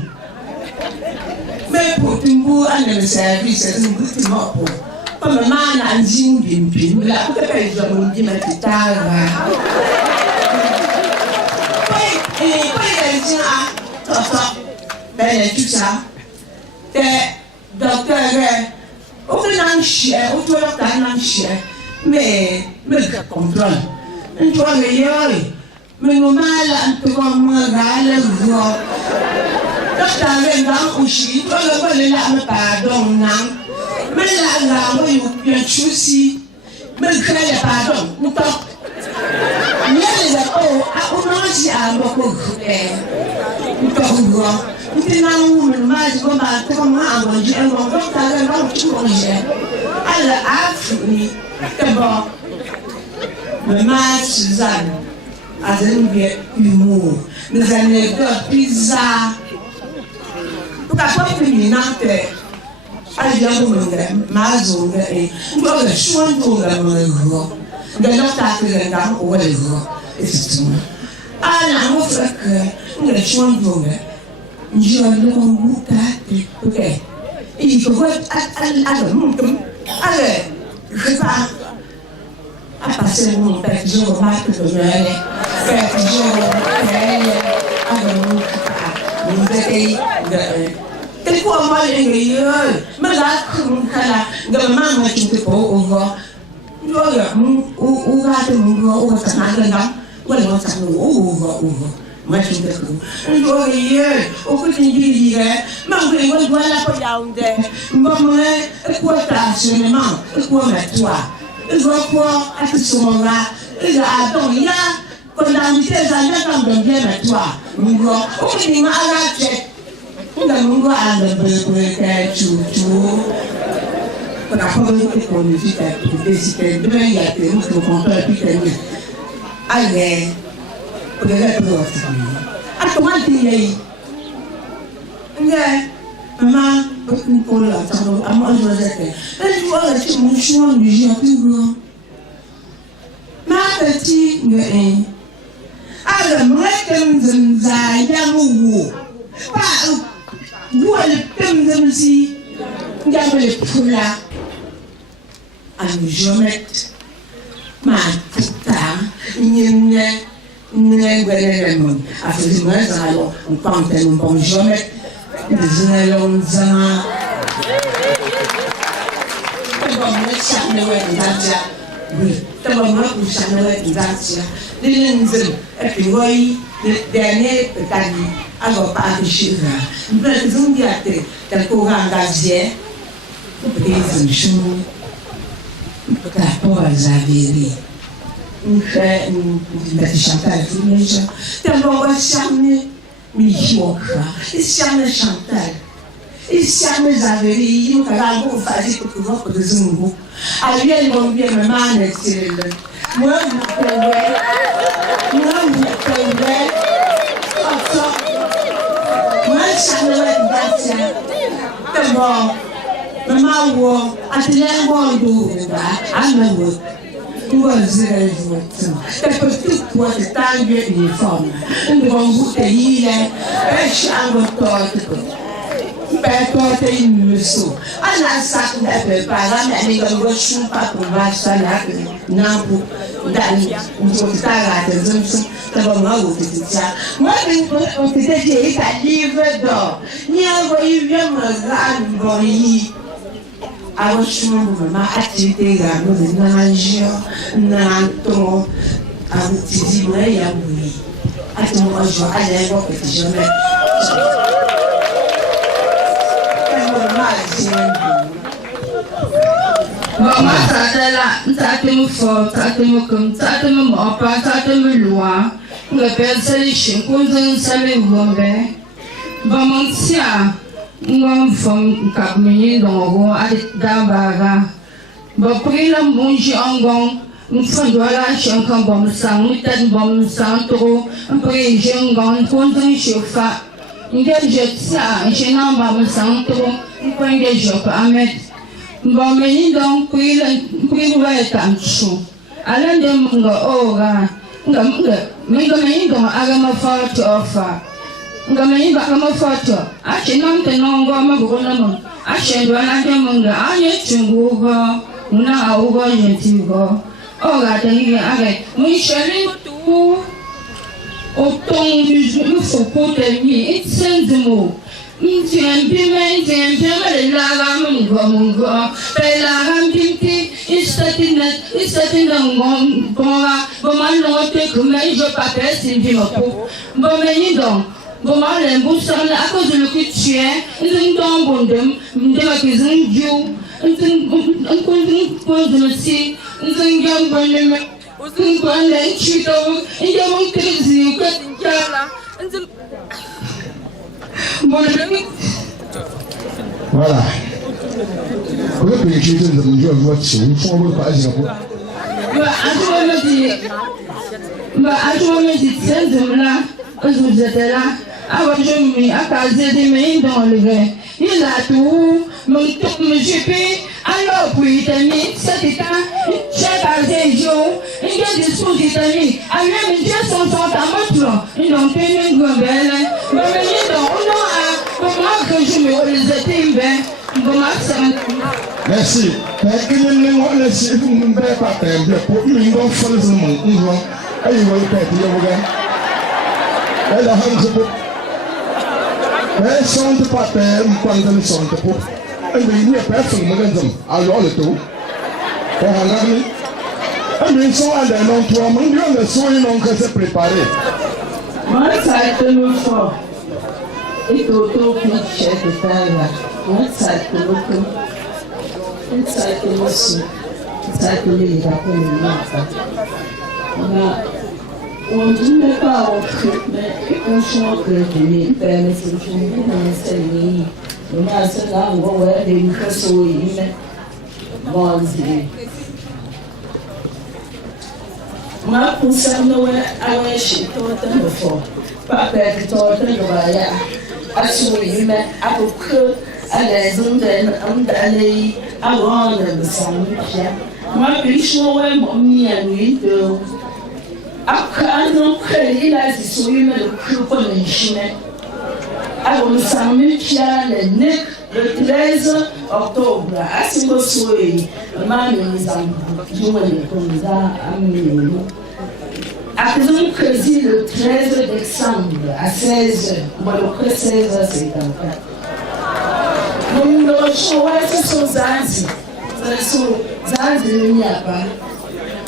Mais pour Timbo, elle est le service, c'est un petit mot pour. Comme un man a dit, nous bim, là, peut-être que je vais me dire, mais c'est tard. Et quand il dit, ben, tout ça, c'est docteur, aucun chien, aucun chien, mais le contrôle. Un toit meilleur. Mais nous mal, on peut voir moi, le voix. Quand tu as un chien, tu vas le lame pardon, non. Mais là, il y a un souci. Mais le crée pardon, nous t'en. Il y a les apôtres, on a aussi un beaucoup de nous t'en voit. Nous t'en nous, le mal, comme un bon Dieu, un bon docteur, un bon Dieu. Alors, à finir, c'est bon. Le mal, Suzanne. As un humour, des anecdotes bizarres. Pour la fois féminante, elle vient de me mazonga et nous avons le choix de me notre affaire d'un ou le effectivement. Ah, la montre que nous le choix de me je le comprends pas. Ok. Il faut voir allez, je sais pas. A passer mon père, je remarque que je l'ai. Père, je remarque que quoi, moi, les meilleurs, mais là, comme ça, de maman, tu ne peux pas ouvrir. Je regarde, où va-t-il m'ouvrir, où va-t-il m'ouvrir, où va-t-il m'ouvrir. Moi, je ne peux pas. Je regarde, au côté du livre, mais on voit la poignée. Maman, quoi, stationnement, quoi, mais toi. Je vois à ce moment-là, il y a donc il y a condamné les années comme de bien à toi. Nous voyons, on m'a arraché. On a nous à le bébé, chouchou. On a pas besoin de conduire pour décider. Demain, il y a des gens qui vont faire plus que nous. Allez, on est là pour votre famille. À comment tu es? Maman, pour la table, à moi, je vais faire. Elle voit que mon choix du j'ai plus grand. Ma petite, mais. Alors, moi, comme je me dis, il pas. Vous, comme je me dis, il y a le poula. Alors, je vais mettre ma putain, il y a une. On pense que nous bon, je vais mettre. Chantal. E siamo esaveri, io calago fare tutto dopo del zungo. A lui non vi è mai male, Cyril. Moi, vous pouvez, moi, ça me va bien. D'abord, maman, à te l'envoyer, à me voir. Tu vas dire, tu peux tout pour te tailler uniforme. On va vous tailler, et chambre torte. Perto imenso. Ana saco da prepara, minha amiga não gosta de papo baixo, não dali, não está lá, tá bom, não vou te dizer. Mas eu te deixei tá livre do. Minha avó ia me dar bom aí. A voz não mama atividade grave, não anjo, não to, a te dizer não é a mulher. A te mostrar a língua que te chama. Mama sadala, tatemu fo, tatemu kum, tatemu mopa, tatemu lua. Nga persali shinkunzun sali gombe. Bamantia, ngom fom kapmini dongo adi dabaga. Baprila munji angong, mfondwala shankan bom sang, mutan bom sang toro, mpri jengong kunzun shofa. Nga jetsa, jenang bom sang toro, mpri jopa amet. Bon, mais donc, puis vous allez tancho. Alain de Mungo, oh, mais comme il doit avoir ma photo, comme il va avoir ma photo. Achète non, tenons, ma gouvernement. Achète un de Mungo, aïe, tu vois, on a un ouvre, tu vois. Oh, regardez, arrête. Moi, je suis tout. Autant du faut pour terminer, c'est un mot. Voilà. Vous pouvez utiliser le jeu de votre chien, il faut vous faire un peu. Il a tout, mon GP, alors puis t'as cet état, chaque jour, il y a des sous vitamines, à même Dieu sont à motron, ils ont tenu une belle, mais ils ont comment que je me relisais bien, merci. Mais il y a une laisse une belle partie, pour une bonne fois le monde, une bonne, et il va y faire, il va y elle a un mais son de partir, quand ils sont de pour. Et il y a personne qui alors le tout. Pour un ami. Et ils sont à des noms, trois mondiaux de soins non que c'est préparé. Moi, ça a été le fort. Et tout le chef de terre. Moi, ça a été le coup. Ça a été le sou. Ça a été les rapports de l'enfant. On ne dit pas au truc, mais on chante que les pères, c'est le fond de l'enseigne. On a cela, on va voir des personnes, bon, ma concerne à chez toi, le fort. Pas perdre toi, le voyage. À sourire, mais à peu près à l'aise, on d'aller avant de s'ennuyer. Moi, puis je vois mon mi à nuit de. Après un an, il a dit sur lui, mais le plus pour les chemins. Alors, nous sommes le 13 octobre, à Simosoué, le mal nous a joué comme ça à minuit. Après, nous le 13 décembre, à 16h, moi, le 16h, c'est un cas. Mundo showese sozazi. So zazi ni hapa.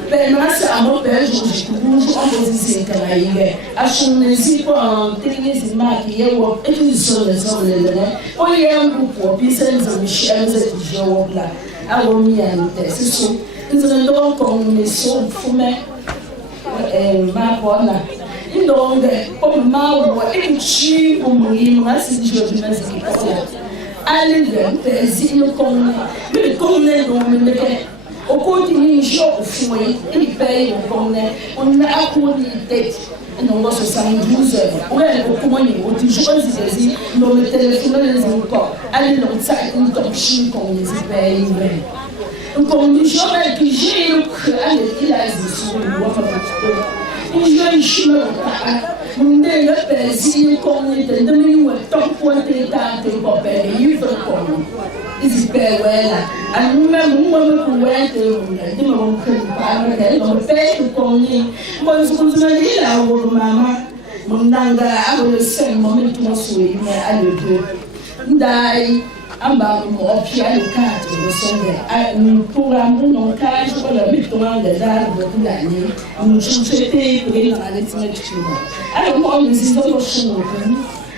Penasa amo pejo kubuju opposition kana ile. Ashunezi kwa tingezi maki yewo ekizo zolele. Oyembu kwa pisenza mishenze kijowla. Awomi ante. So nzendo kwa umeso fume mapona. Indonge omawo enchi umulimo asidijo bimaziki kwa. Alile pezi no komne no meke okoti ni jo ofue ibe komne on a akodi date no go so san 12 heures o ko moni o ti jo zezi no me téléphone les encore ali no tsai ni to shin ko ni zibe ibe ko ni jo me ki je ko ali ila zisu wa fa ko je shima ka Munde pesi con il tendemino top quante tante copere io con isi pewela anuma mumo kuwete ndimo mukupana ke no pe con ni mo sukuzuna ila wo mama mundanga abo se momento mo suyi me alebe ndai amba mo pia le kato mo sonde a pura mo non kato ko la mitanga da bo ndani mo chufete ko ni na le tsime chuma a mo mo zizo lo shino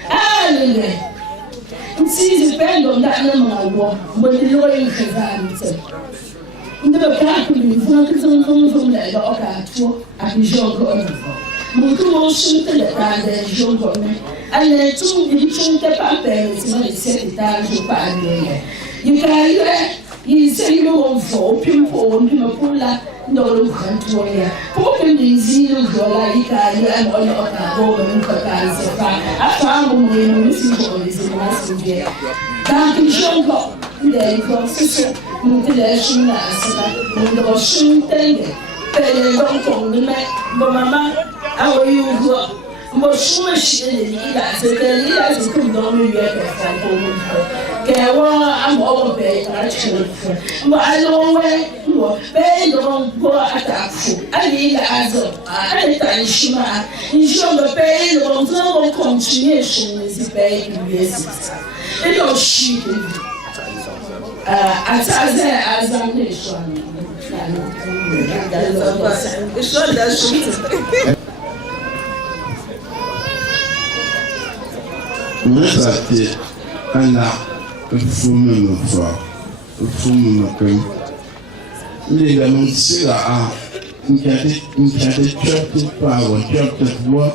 a le nsi pendo ndana mawo mo ni lo yin khazanitse ndaba kato ni funa kizonzo la ga okato a bijogo Muito longe de casa, jogo, né? Aí tu me tinha papel, se não disse tá jogando, né? E aí e se não vou, pimpo, me pula, não canto olha. Porque me ensino jogar e cair, olha o cabo, nunca cansa, a fama não se pode, mas se vê. Tá que jogo, daí você muito deixa na sala, muito gosto entende. Pele não com né, mamãe. Awo yugo mo shuma shile ila se ko do mi ye ko fa ko mo ke wo amo be ta chile mo alo we mo be do go atafu ali la azo ali ta shima njogo be do zo continue shine si be yes e do shi ataze azamne shwani Mesate ana fume me fa fume me kem ni la monsira a nkate chapte pa wa chapte wa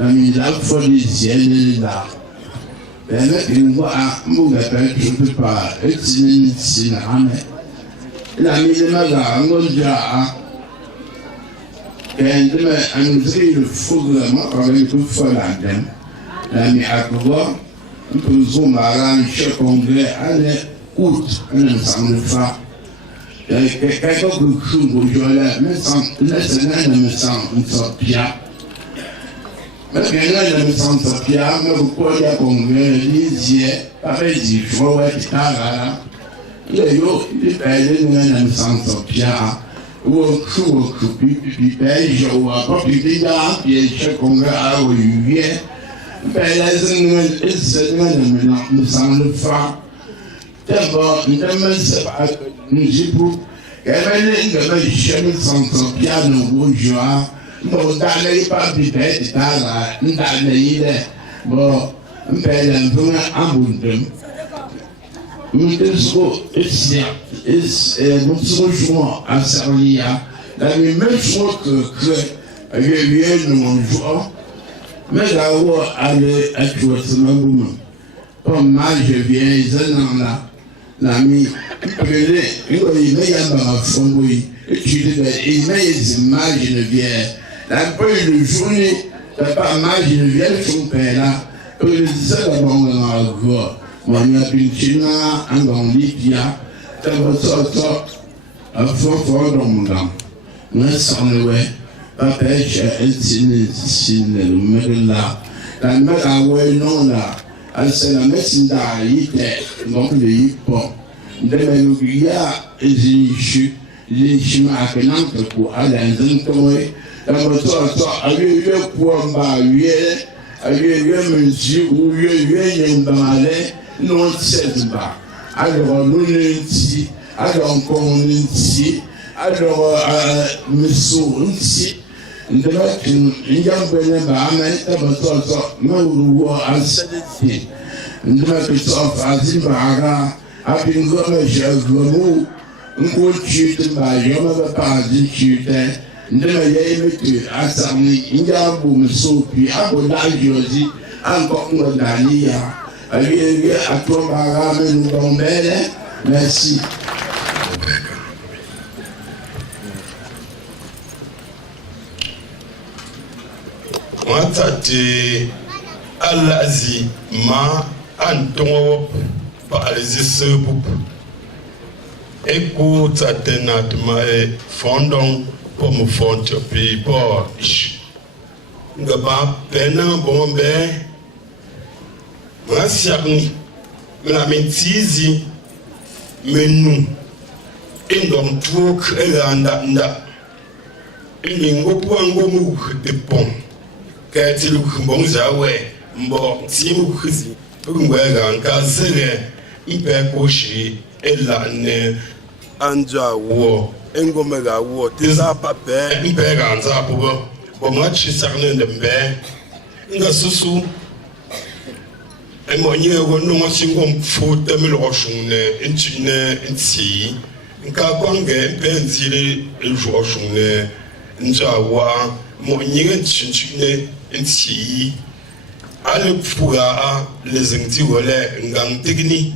ami la fo di ziele la ene ingwa mbuga pa chapte pa etini sina ame la mi le maga ngonja kendeme anzri le fuga ma avec tout falandem la mi akwa mpuzo maran chekongre ane out ane samfa quelque chose que je la me sens la semaine me sens bien mais que me sens bien me quoi ya congre lizie avec du joie et tara yo il paye me sens bien ou puis paye ou pas puis là puis chekongre a eu Belezin is me sound fa. D'abord, nous sommes Nijibu, Kevin, the Shem Santo Piano, Bourgeois, no Dale Papi, Tala, Ndale, Bo, Belen, Abundum. Mutesco is non seulement à Saria, la même chose que nous jouons. Mais d'abord, aller à toi, c'est ma boum. Comme moi, je viens, je là. L'ami, il y a un fondouille. Tu dis, il y a des images, je viens. La première journée, t'as pas mal, je viens, son père là. Il dit ça d'abord dans la voie. Moi, il y a une china, un grand lipia. T'as votre sorte, un fort dans mon dent. Moi, ça en est. Papa, j'ai signe le mec là. La mère a non là. C'est la médecine d'Aïté, donc le hip-hop. De l'Elugia, les chemins à Kenante pour aller à Zentoé. La moto avait eu pour m'avoir, avait eu un monsieur ou eu un balai, non tsedba alors nonenti alors konenti alors meso nti ndela njambele ba amenta basoso mawuwo asadeti ndela kisof azibara abingo majaglomo nkochite ba yoma ba pazi chite ndela yemetu asami njambu mesopi abodajozi encore ngodania aliye atomba ramenu bombele merci. Watati alazi ma antongo pa alazi sebup eku tatenat ma fondon pomu fonto pi porch ngaba pena bombe masiakni la mentizi menu indom truk elanda nda indingo pwango mu de pom kati lukumbong zawe mbo timu kuzi ngwega nkazele mpe koshi elane anja wo engomega wo teza pape mpe ganza pugo bomachi sarne ndembe nga susu emonye wono singo mfuta miloshune intine intsi nka kwange penzile ejoshune njawa monye ntine intsi ale fuga les ngti wole ngam tegni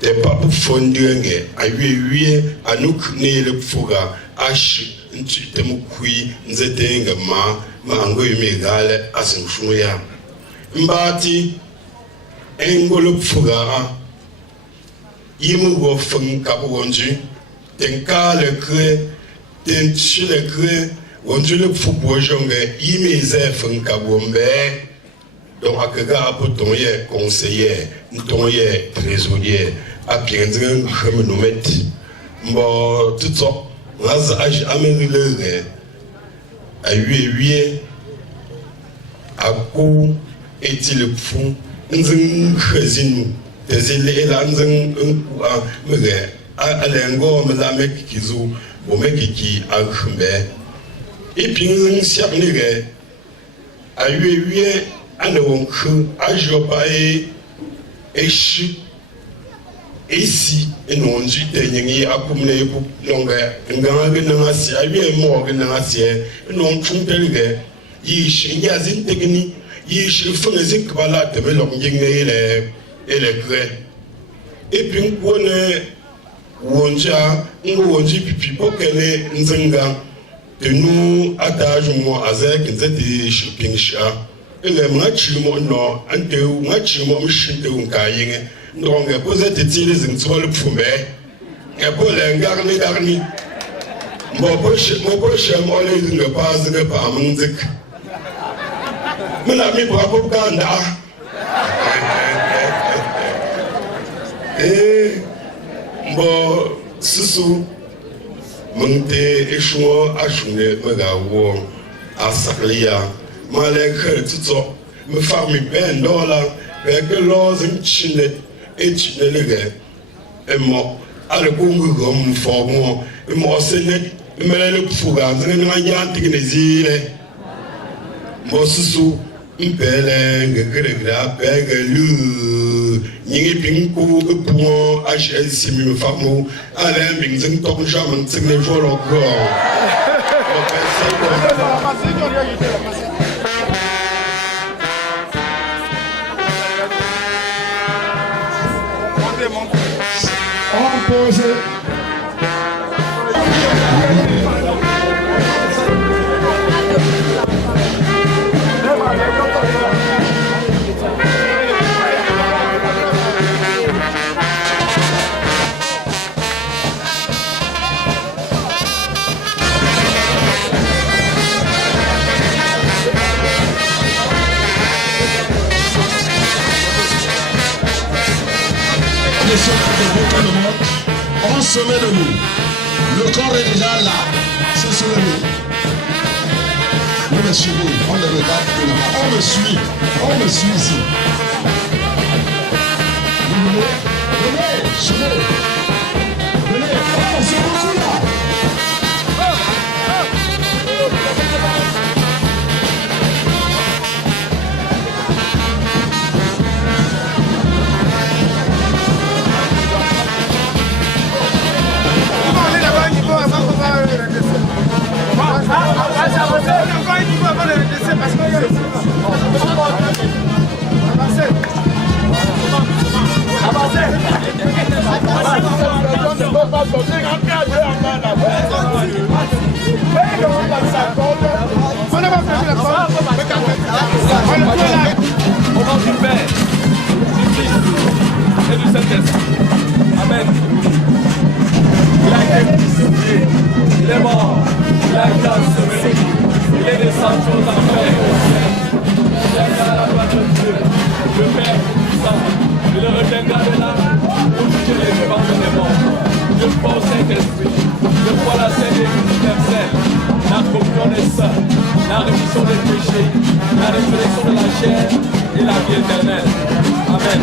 te papu fondenge ayewie anuk ne le fuga ash ntite mukui nzetenga ma ngo yimegale asinshunu ya mbati engolo fuga yimu go fun kabonji tenkale kre tenchile kre wonjule fubo jonge yimeze fun kabombe donc akaga apoton ye conseiller nton ye trésorier apienzen khamenumet mbo tutso raza aj amerile ayewie aku est-il fou nzing khazinu tezile ela nzing mege alengo melamek kizu bomekiki akhmbe ipinzing siapnege ayewie anewonku ajopae eshi esi enonji tenyengi akumne ku longa nganga nangasi ayewie mo nangasi non chumpelge yishi yazin tegni yishi funezi kbala temelok nginge ele kre et puis wone wonja ngo wonji pipi pokele nzinga tenu atage mo azek nzeti shopping sha ele machi mo no ante machi mo mshinte unkayenge ndonge pozete tili zingtswale pfumbe ngepole garni mo poshe mo le zinga pas zinga pa munzik mina mi bravo kanda mbo susu mungte eshuo ashune magawo asaklia malek tutso me farmi ben dola beke lozim chine echinelege emo ale kungu gom fomo emo senet melele fuga ngana nyanti gnezile mbo susu impele ngegregra begelu nyingi pinku epuo hs mi famo ale mingzing tok jaman tsingne jolo go on pose on se met debout. Le corps est déjà là. C'est sur le nez. Vous me suivez. On le regarde de là-bas. On me suit. On me suit ici. Au nom du Père, du Fils et du Saint-Esprit. Amen. Il a été crucifié, il est mort, il a été enseveli, il est descendu aux enfers. Il est à la droite de Dieu, le Père Tout-Puissant. Il reviendra de là pour juger les vivants et les morts. Je crois au Saint-Esprit, je crois à la Sainte Église universelle, la communion des saints, la rémission des péchés, la résurrection de la chair et la vie éternelle. Amen.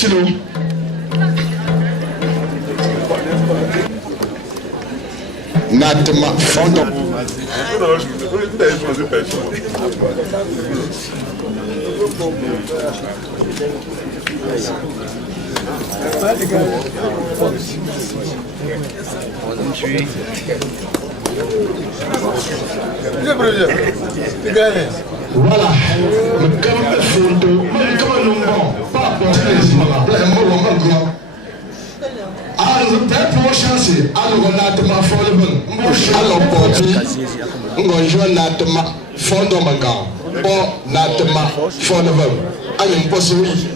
Silo. Natma fondo. Voilà, comme fondo, comme non pas pour alors, pour chance, alors on a de ma folle, alors porté, on joue natma fondo manga, bon natma fondo, allez, posse oui.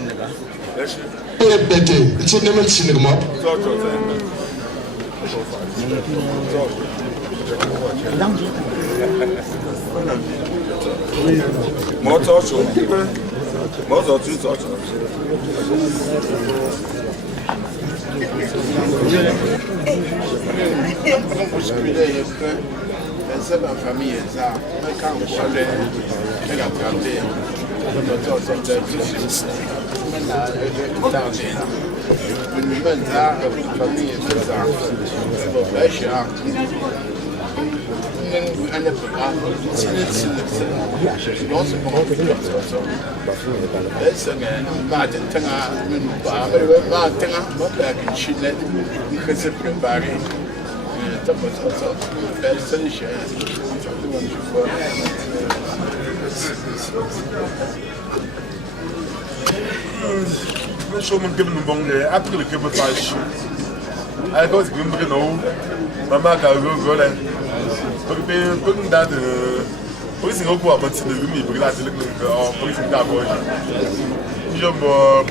Et bête, tu n'aimes pas le cinéma. Show me give them bong there. I feel like give a fish. I go to give them no. Mama can go there. But they putting that police go go about the room because that's the police in that boy. You know,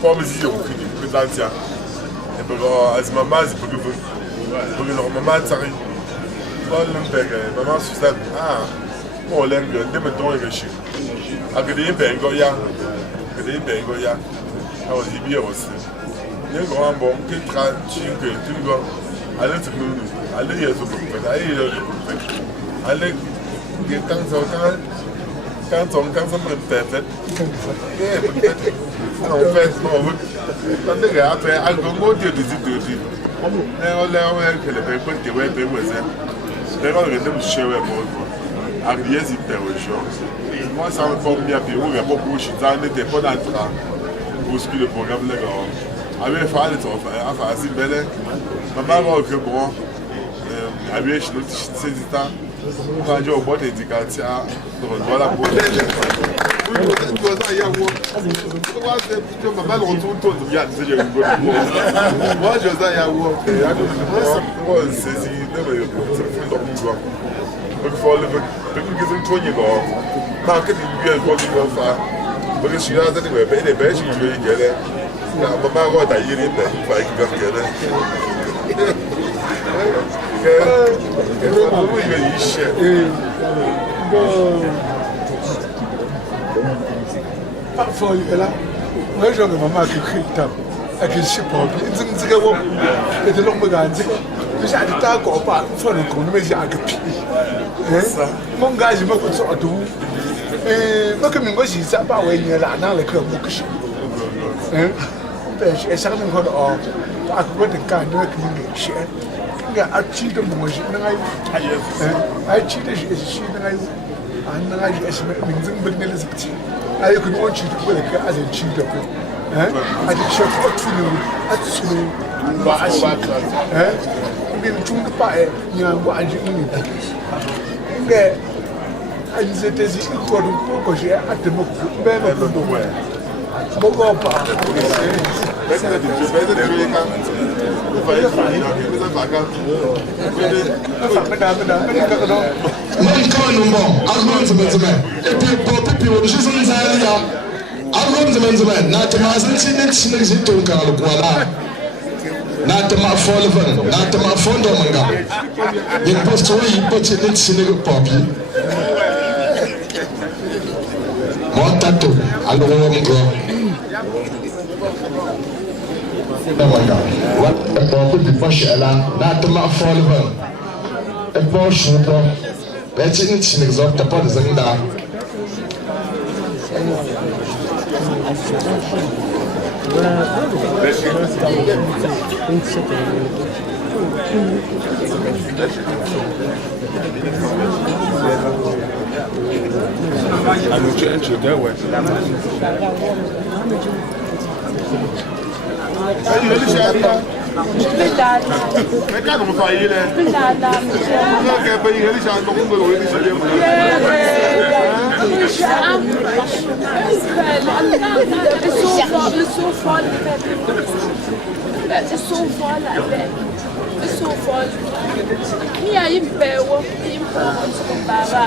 promise you could dance here. As Mama is because Mama sorry. All them beg. Mama said, oh, let me go. They me don't even shoot. I could even bang go ya. Could even bang go ya. I was here. You go on board, get try to go. I let to know. I let you to but I let get things out. Can't something perfect. Yeah, but no best no. I think I go to the all the paper the way they was they don't get them share about. I'm yes if they were sure. Moi ça me forme bien puis on va pas bouger dans les dépôts d'entrée. Bousculer le programme là. Avec faire les trucs enfin assez belle. Maman va que bon. Avec je c'est ça. Quand je vois des éducateurs donc voilà pour moi je sais ya wo moi c'est ik val ik gezien toen je go maar ik heb die weer wat ik wil van maar is ja dat ik bij de beetje twee keer ja maar wat daar hier in de vijf keer hoe je is parfois là moi je me maman qui crie tap avec une support c'est que bon et de longue gante dus aan de taak op van een economie aan gepi mon gars me ko so adu ma ke mingo ji sa ba we ni la na le ko mo kishi e sa min ko o ta ko de kan de ke ni shi ga a ci de mo ji na ai ai ci de shi na ai an na ai shi min zin bin ne zikti ai ko no ci ko de ka azan ci de ko a de shi ko tunu a tunu ba a shi bin tun pa e nyango anji ni nge anzete zi ko do ko je atemo be be do we mo ko pa Not the my follower, not the my founder manga. You post to you put it in Senegal poppy. More tattoo, I don't want to go. What a poppy the bush, not the my follower. A bush, let's in Senegal, the pot is in that. E aí, pegou, e baba.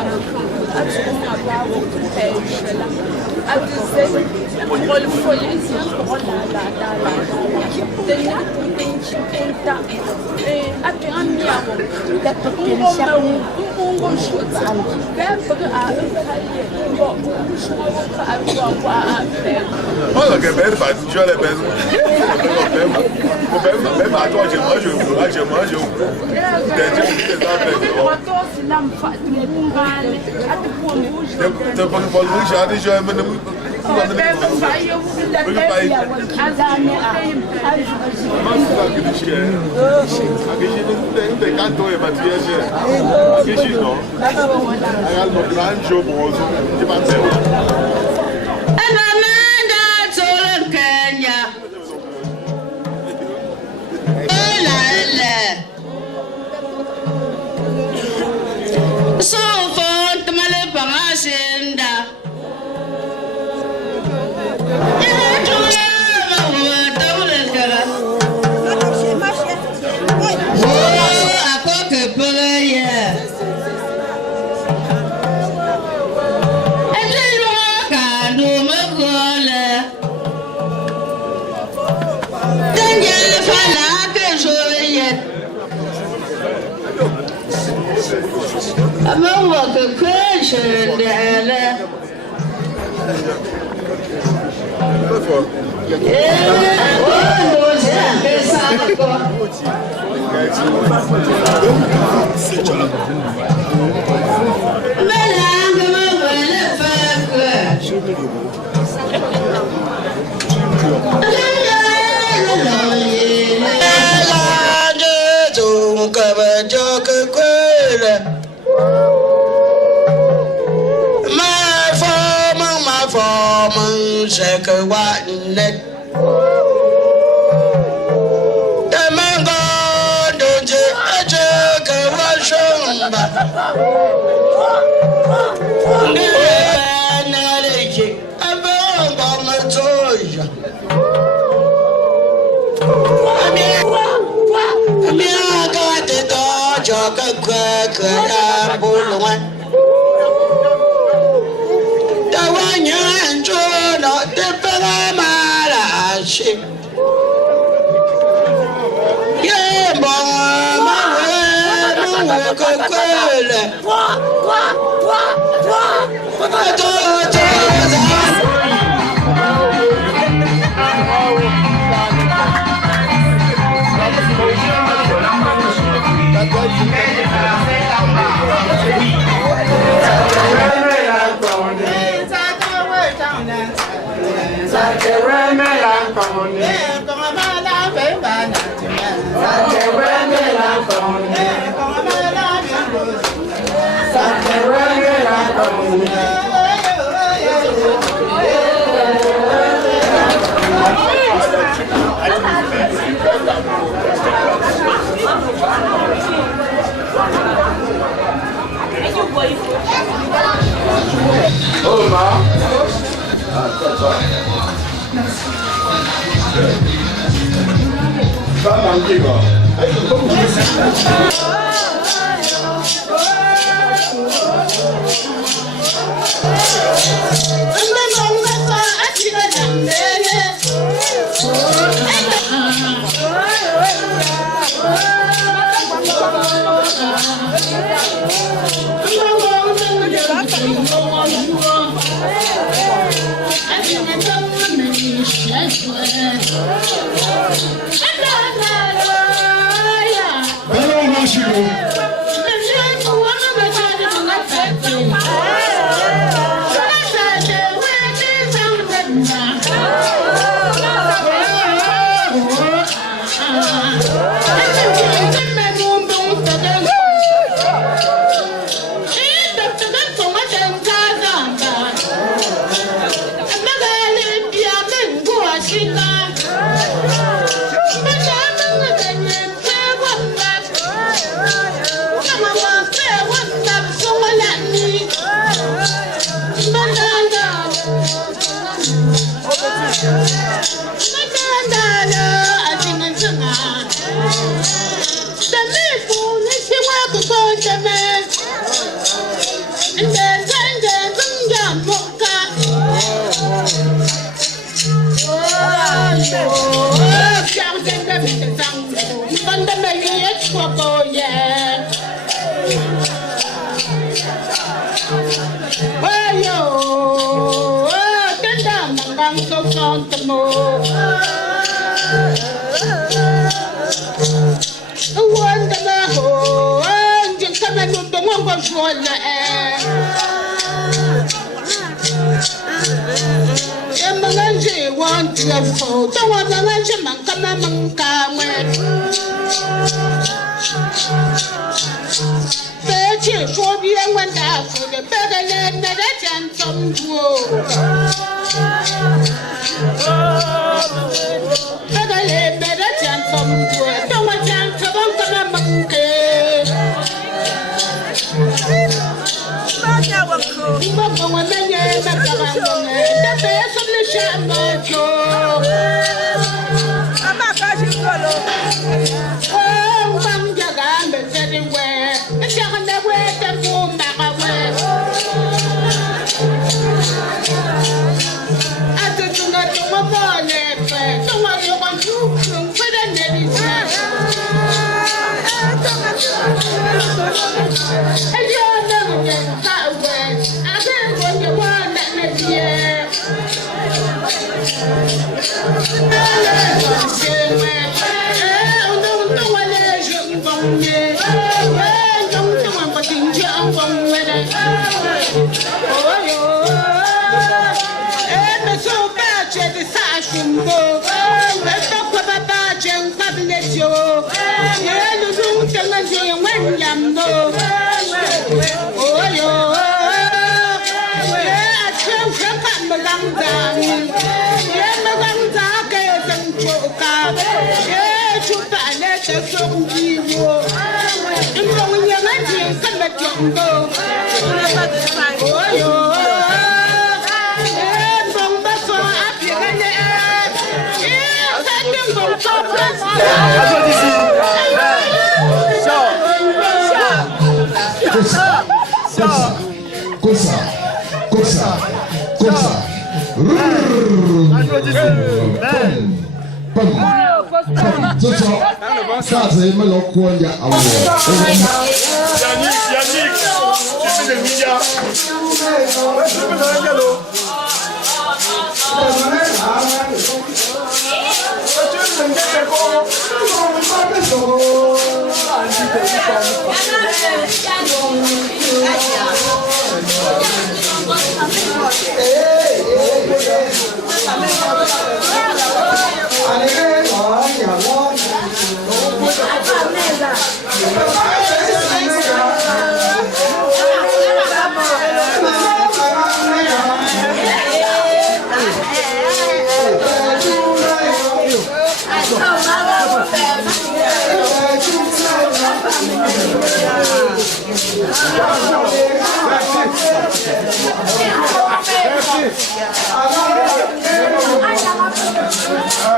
And then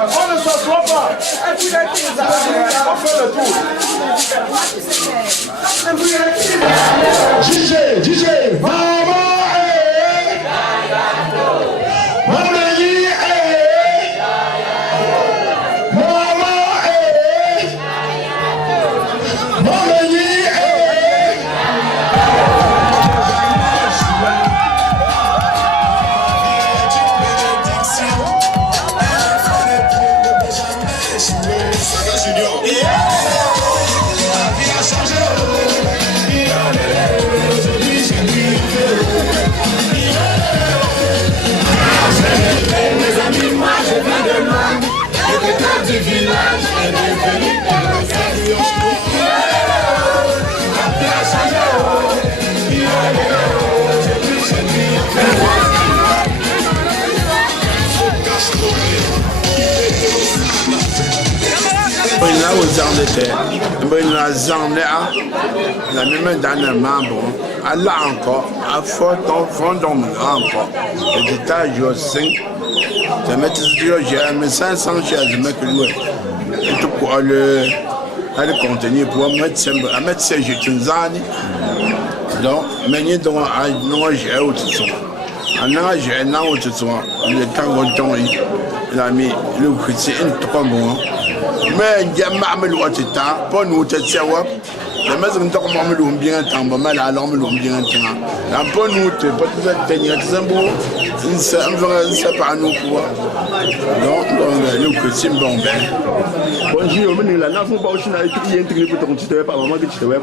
On ne s'assoit pas. On fait le tour. DJ, maman, du village est devenu la même dernière membre, Allah encore, à fort fond encore, et d'état je 5, je mets j'ai 500 chers, je mets que lui, et tout pour le contenir pour mettre ces jetons, donc, mais donc, à nous, j'ai autre en âge et non autre le temps il a mis le chrétien 3 mois. Mais il y a marre de l'autre temps, pour nous te savoir, la maison de Cormon bien un temps, mal à l'homme bien un temps. Un peu nous, tu peux te tenir un beau, une seule par nous quoi. Donc, nous que c'est bon ben. Bonjour, on est là, nous pas aussi là, il y a un truc pour te par moment que tu te vois.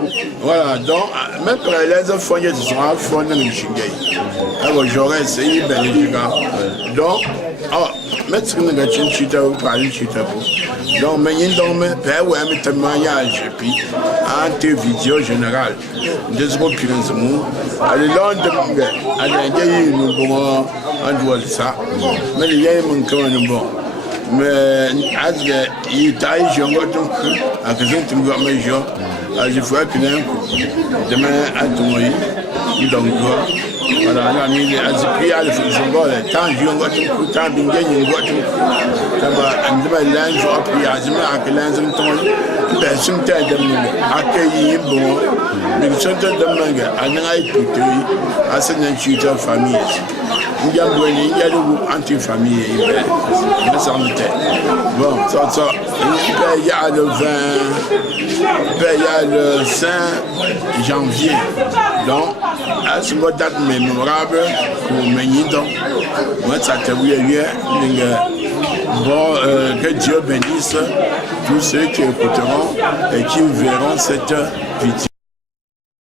Voilà, donc, même pour les enfants, ils sont à fond dans le chingay. Alors, j'aurais essayé, ben, donc, mettre une gâchette chita ou parler chita. Donc, mais il dorme, père ou un témoignage, puis, en télévision générale, des opinions, allez, l'on allez, nous bon, on doit ça, mais il y a mon cœur, bon. Mais il taille, je vois donc à que je ne vois pas mes gens, je vois que demain à ton il donc voilà, la mine à ce prix à le faire, tant je vois tout le temps, bien je vois tout. D'abord, l'un je vois plus à ce moment à que l'un se tourne, ben c'est un tel de nous accueillir bon, mais c'est un tel de mangue, à n'aille plus à ce n'importe famille. Il y a le groupe anti-famille, il me semble. Bon, ça, il y a le 20, il y a le 5 janvier. Donc, à ce moment date mémorable pour Ménidon. Moi, ça te voulait bien. Bon, que Dieu bénisse tous ceux qui écouteront et qui verront cette vidéo.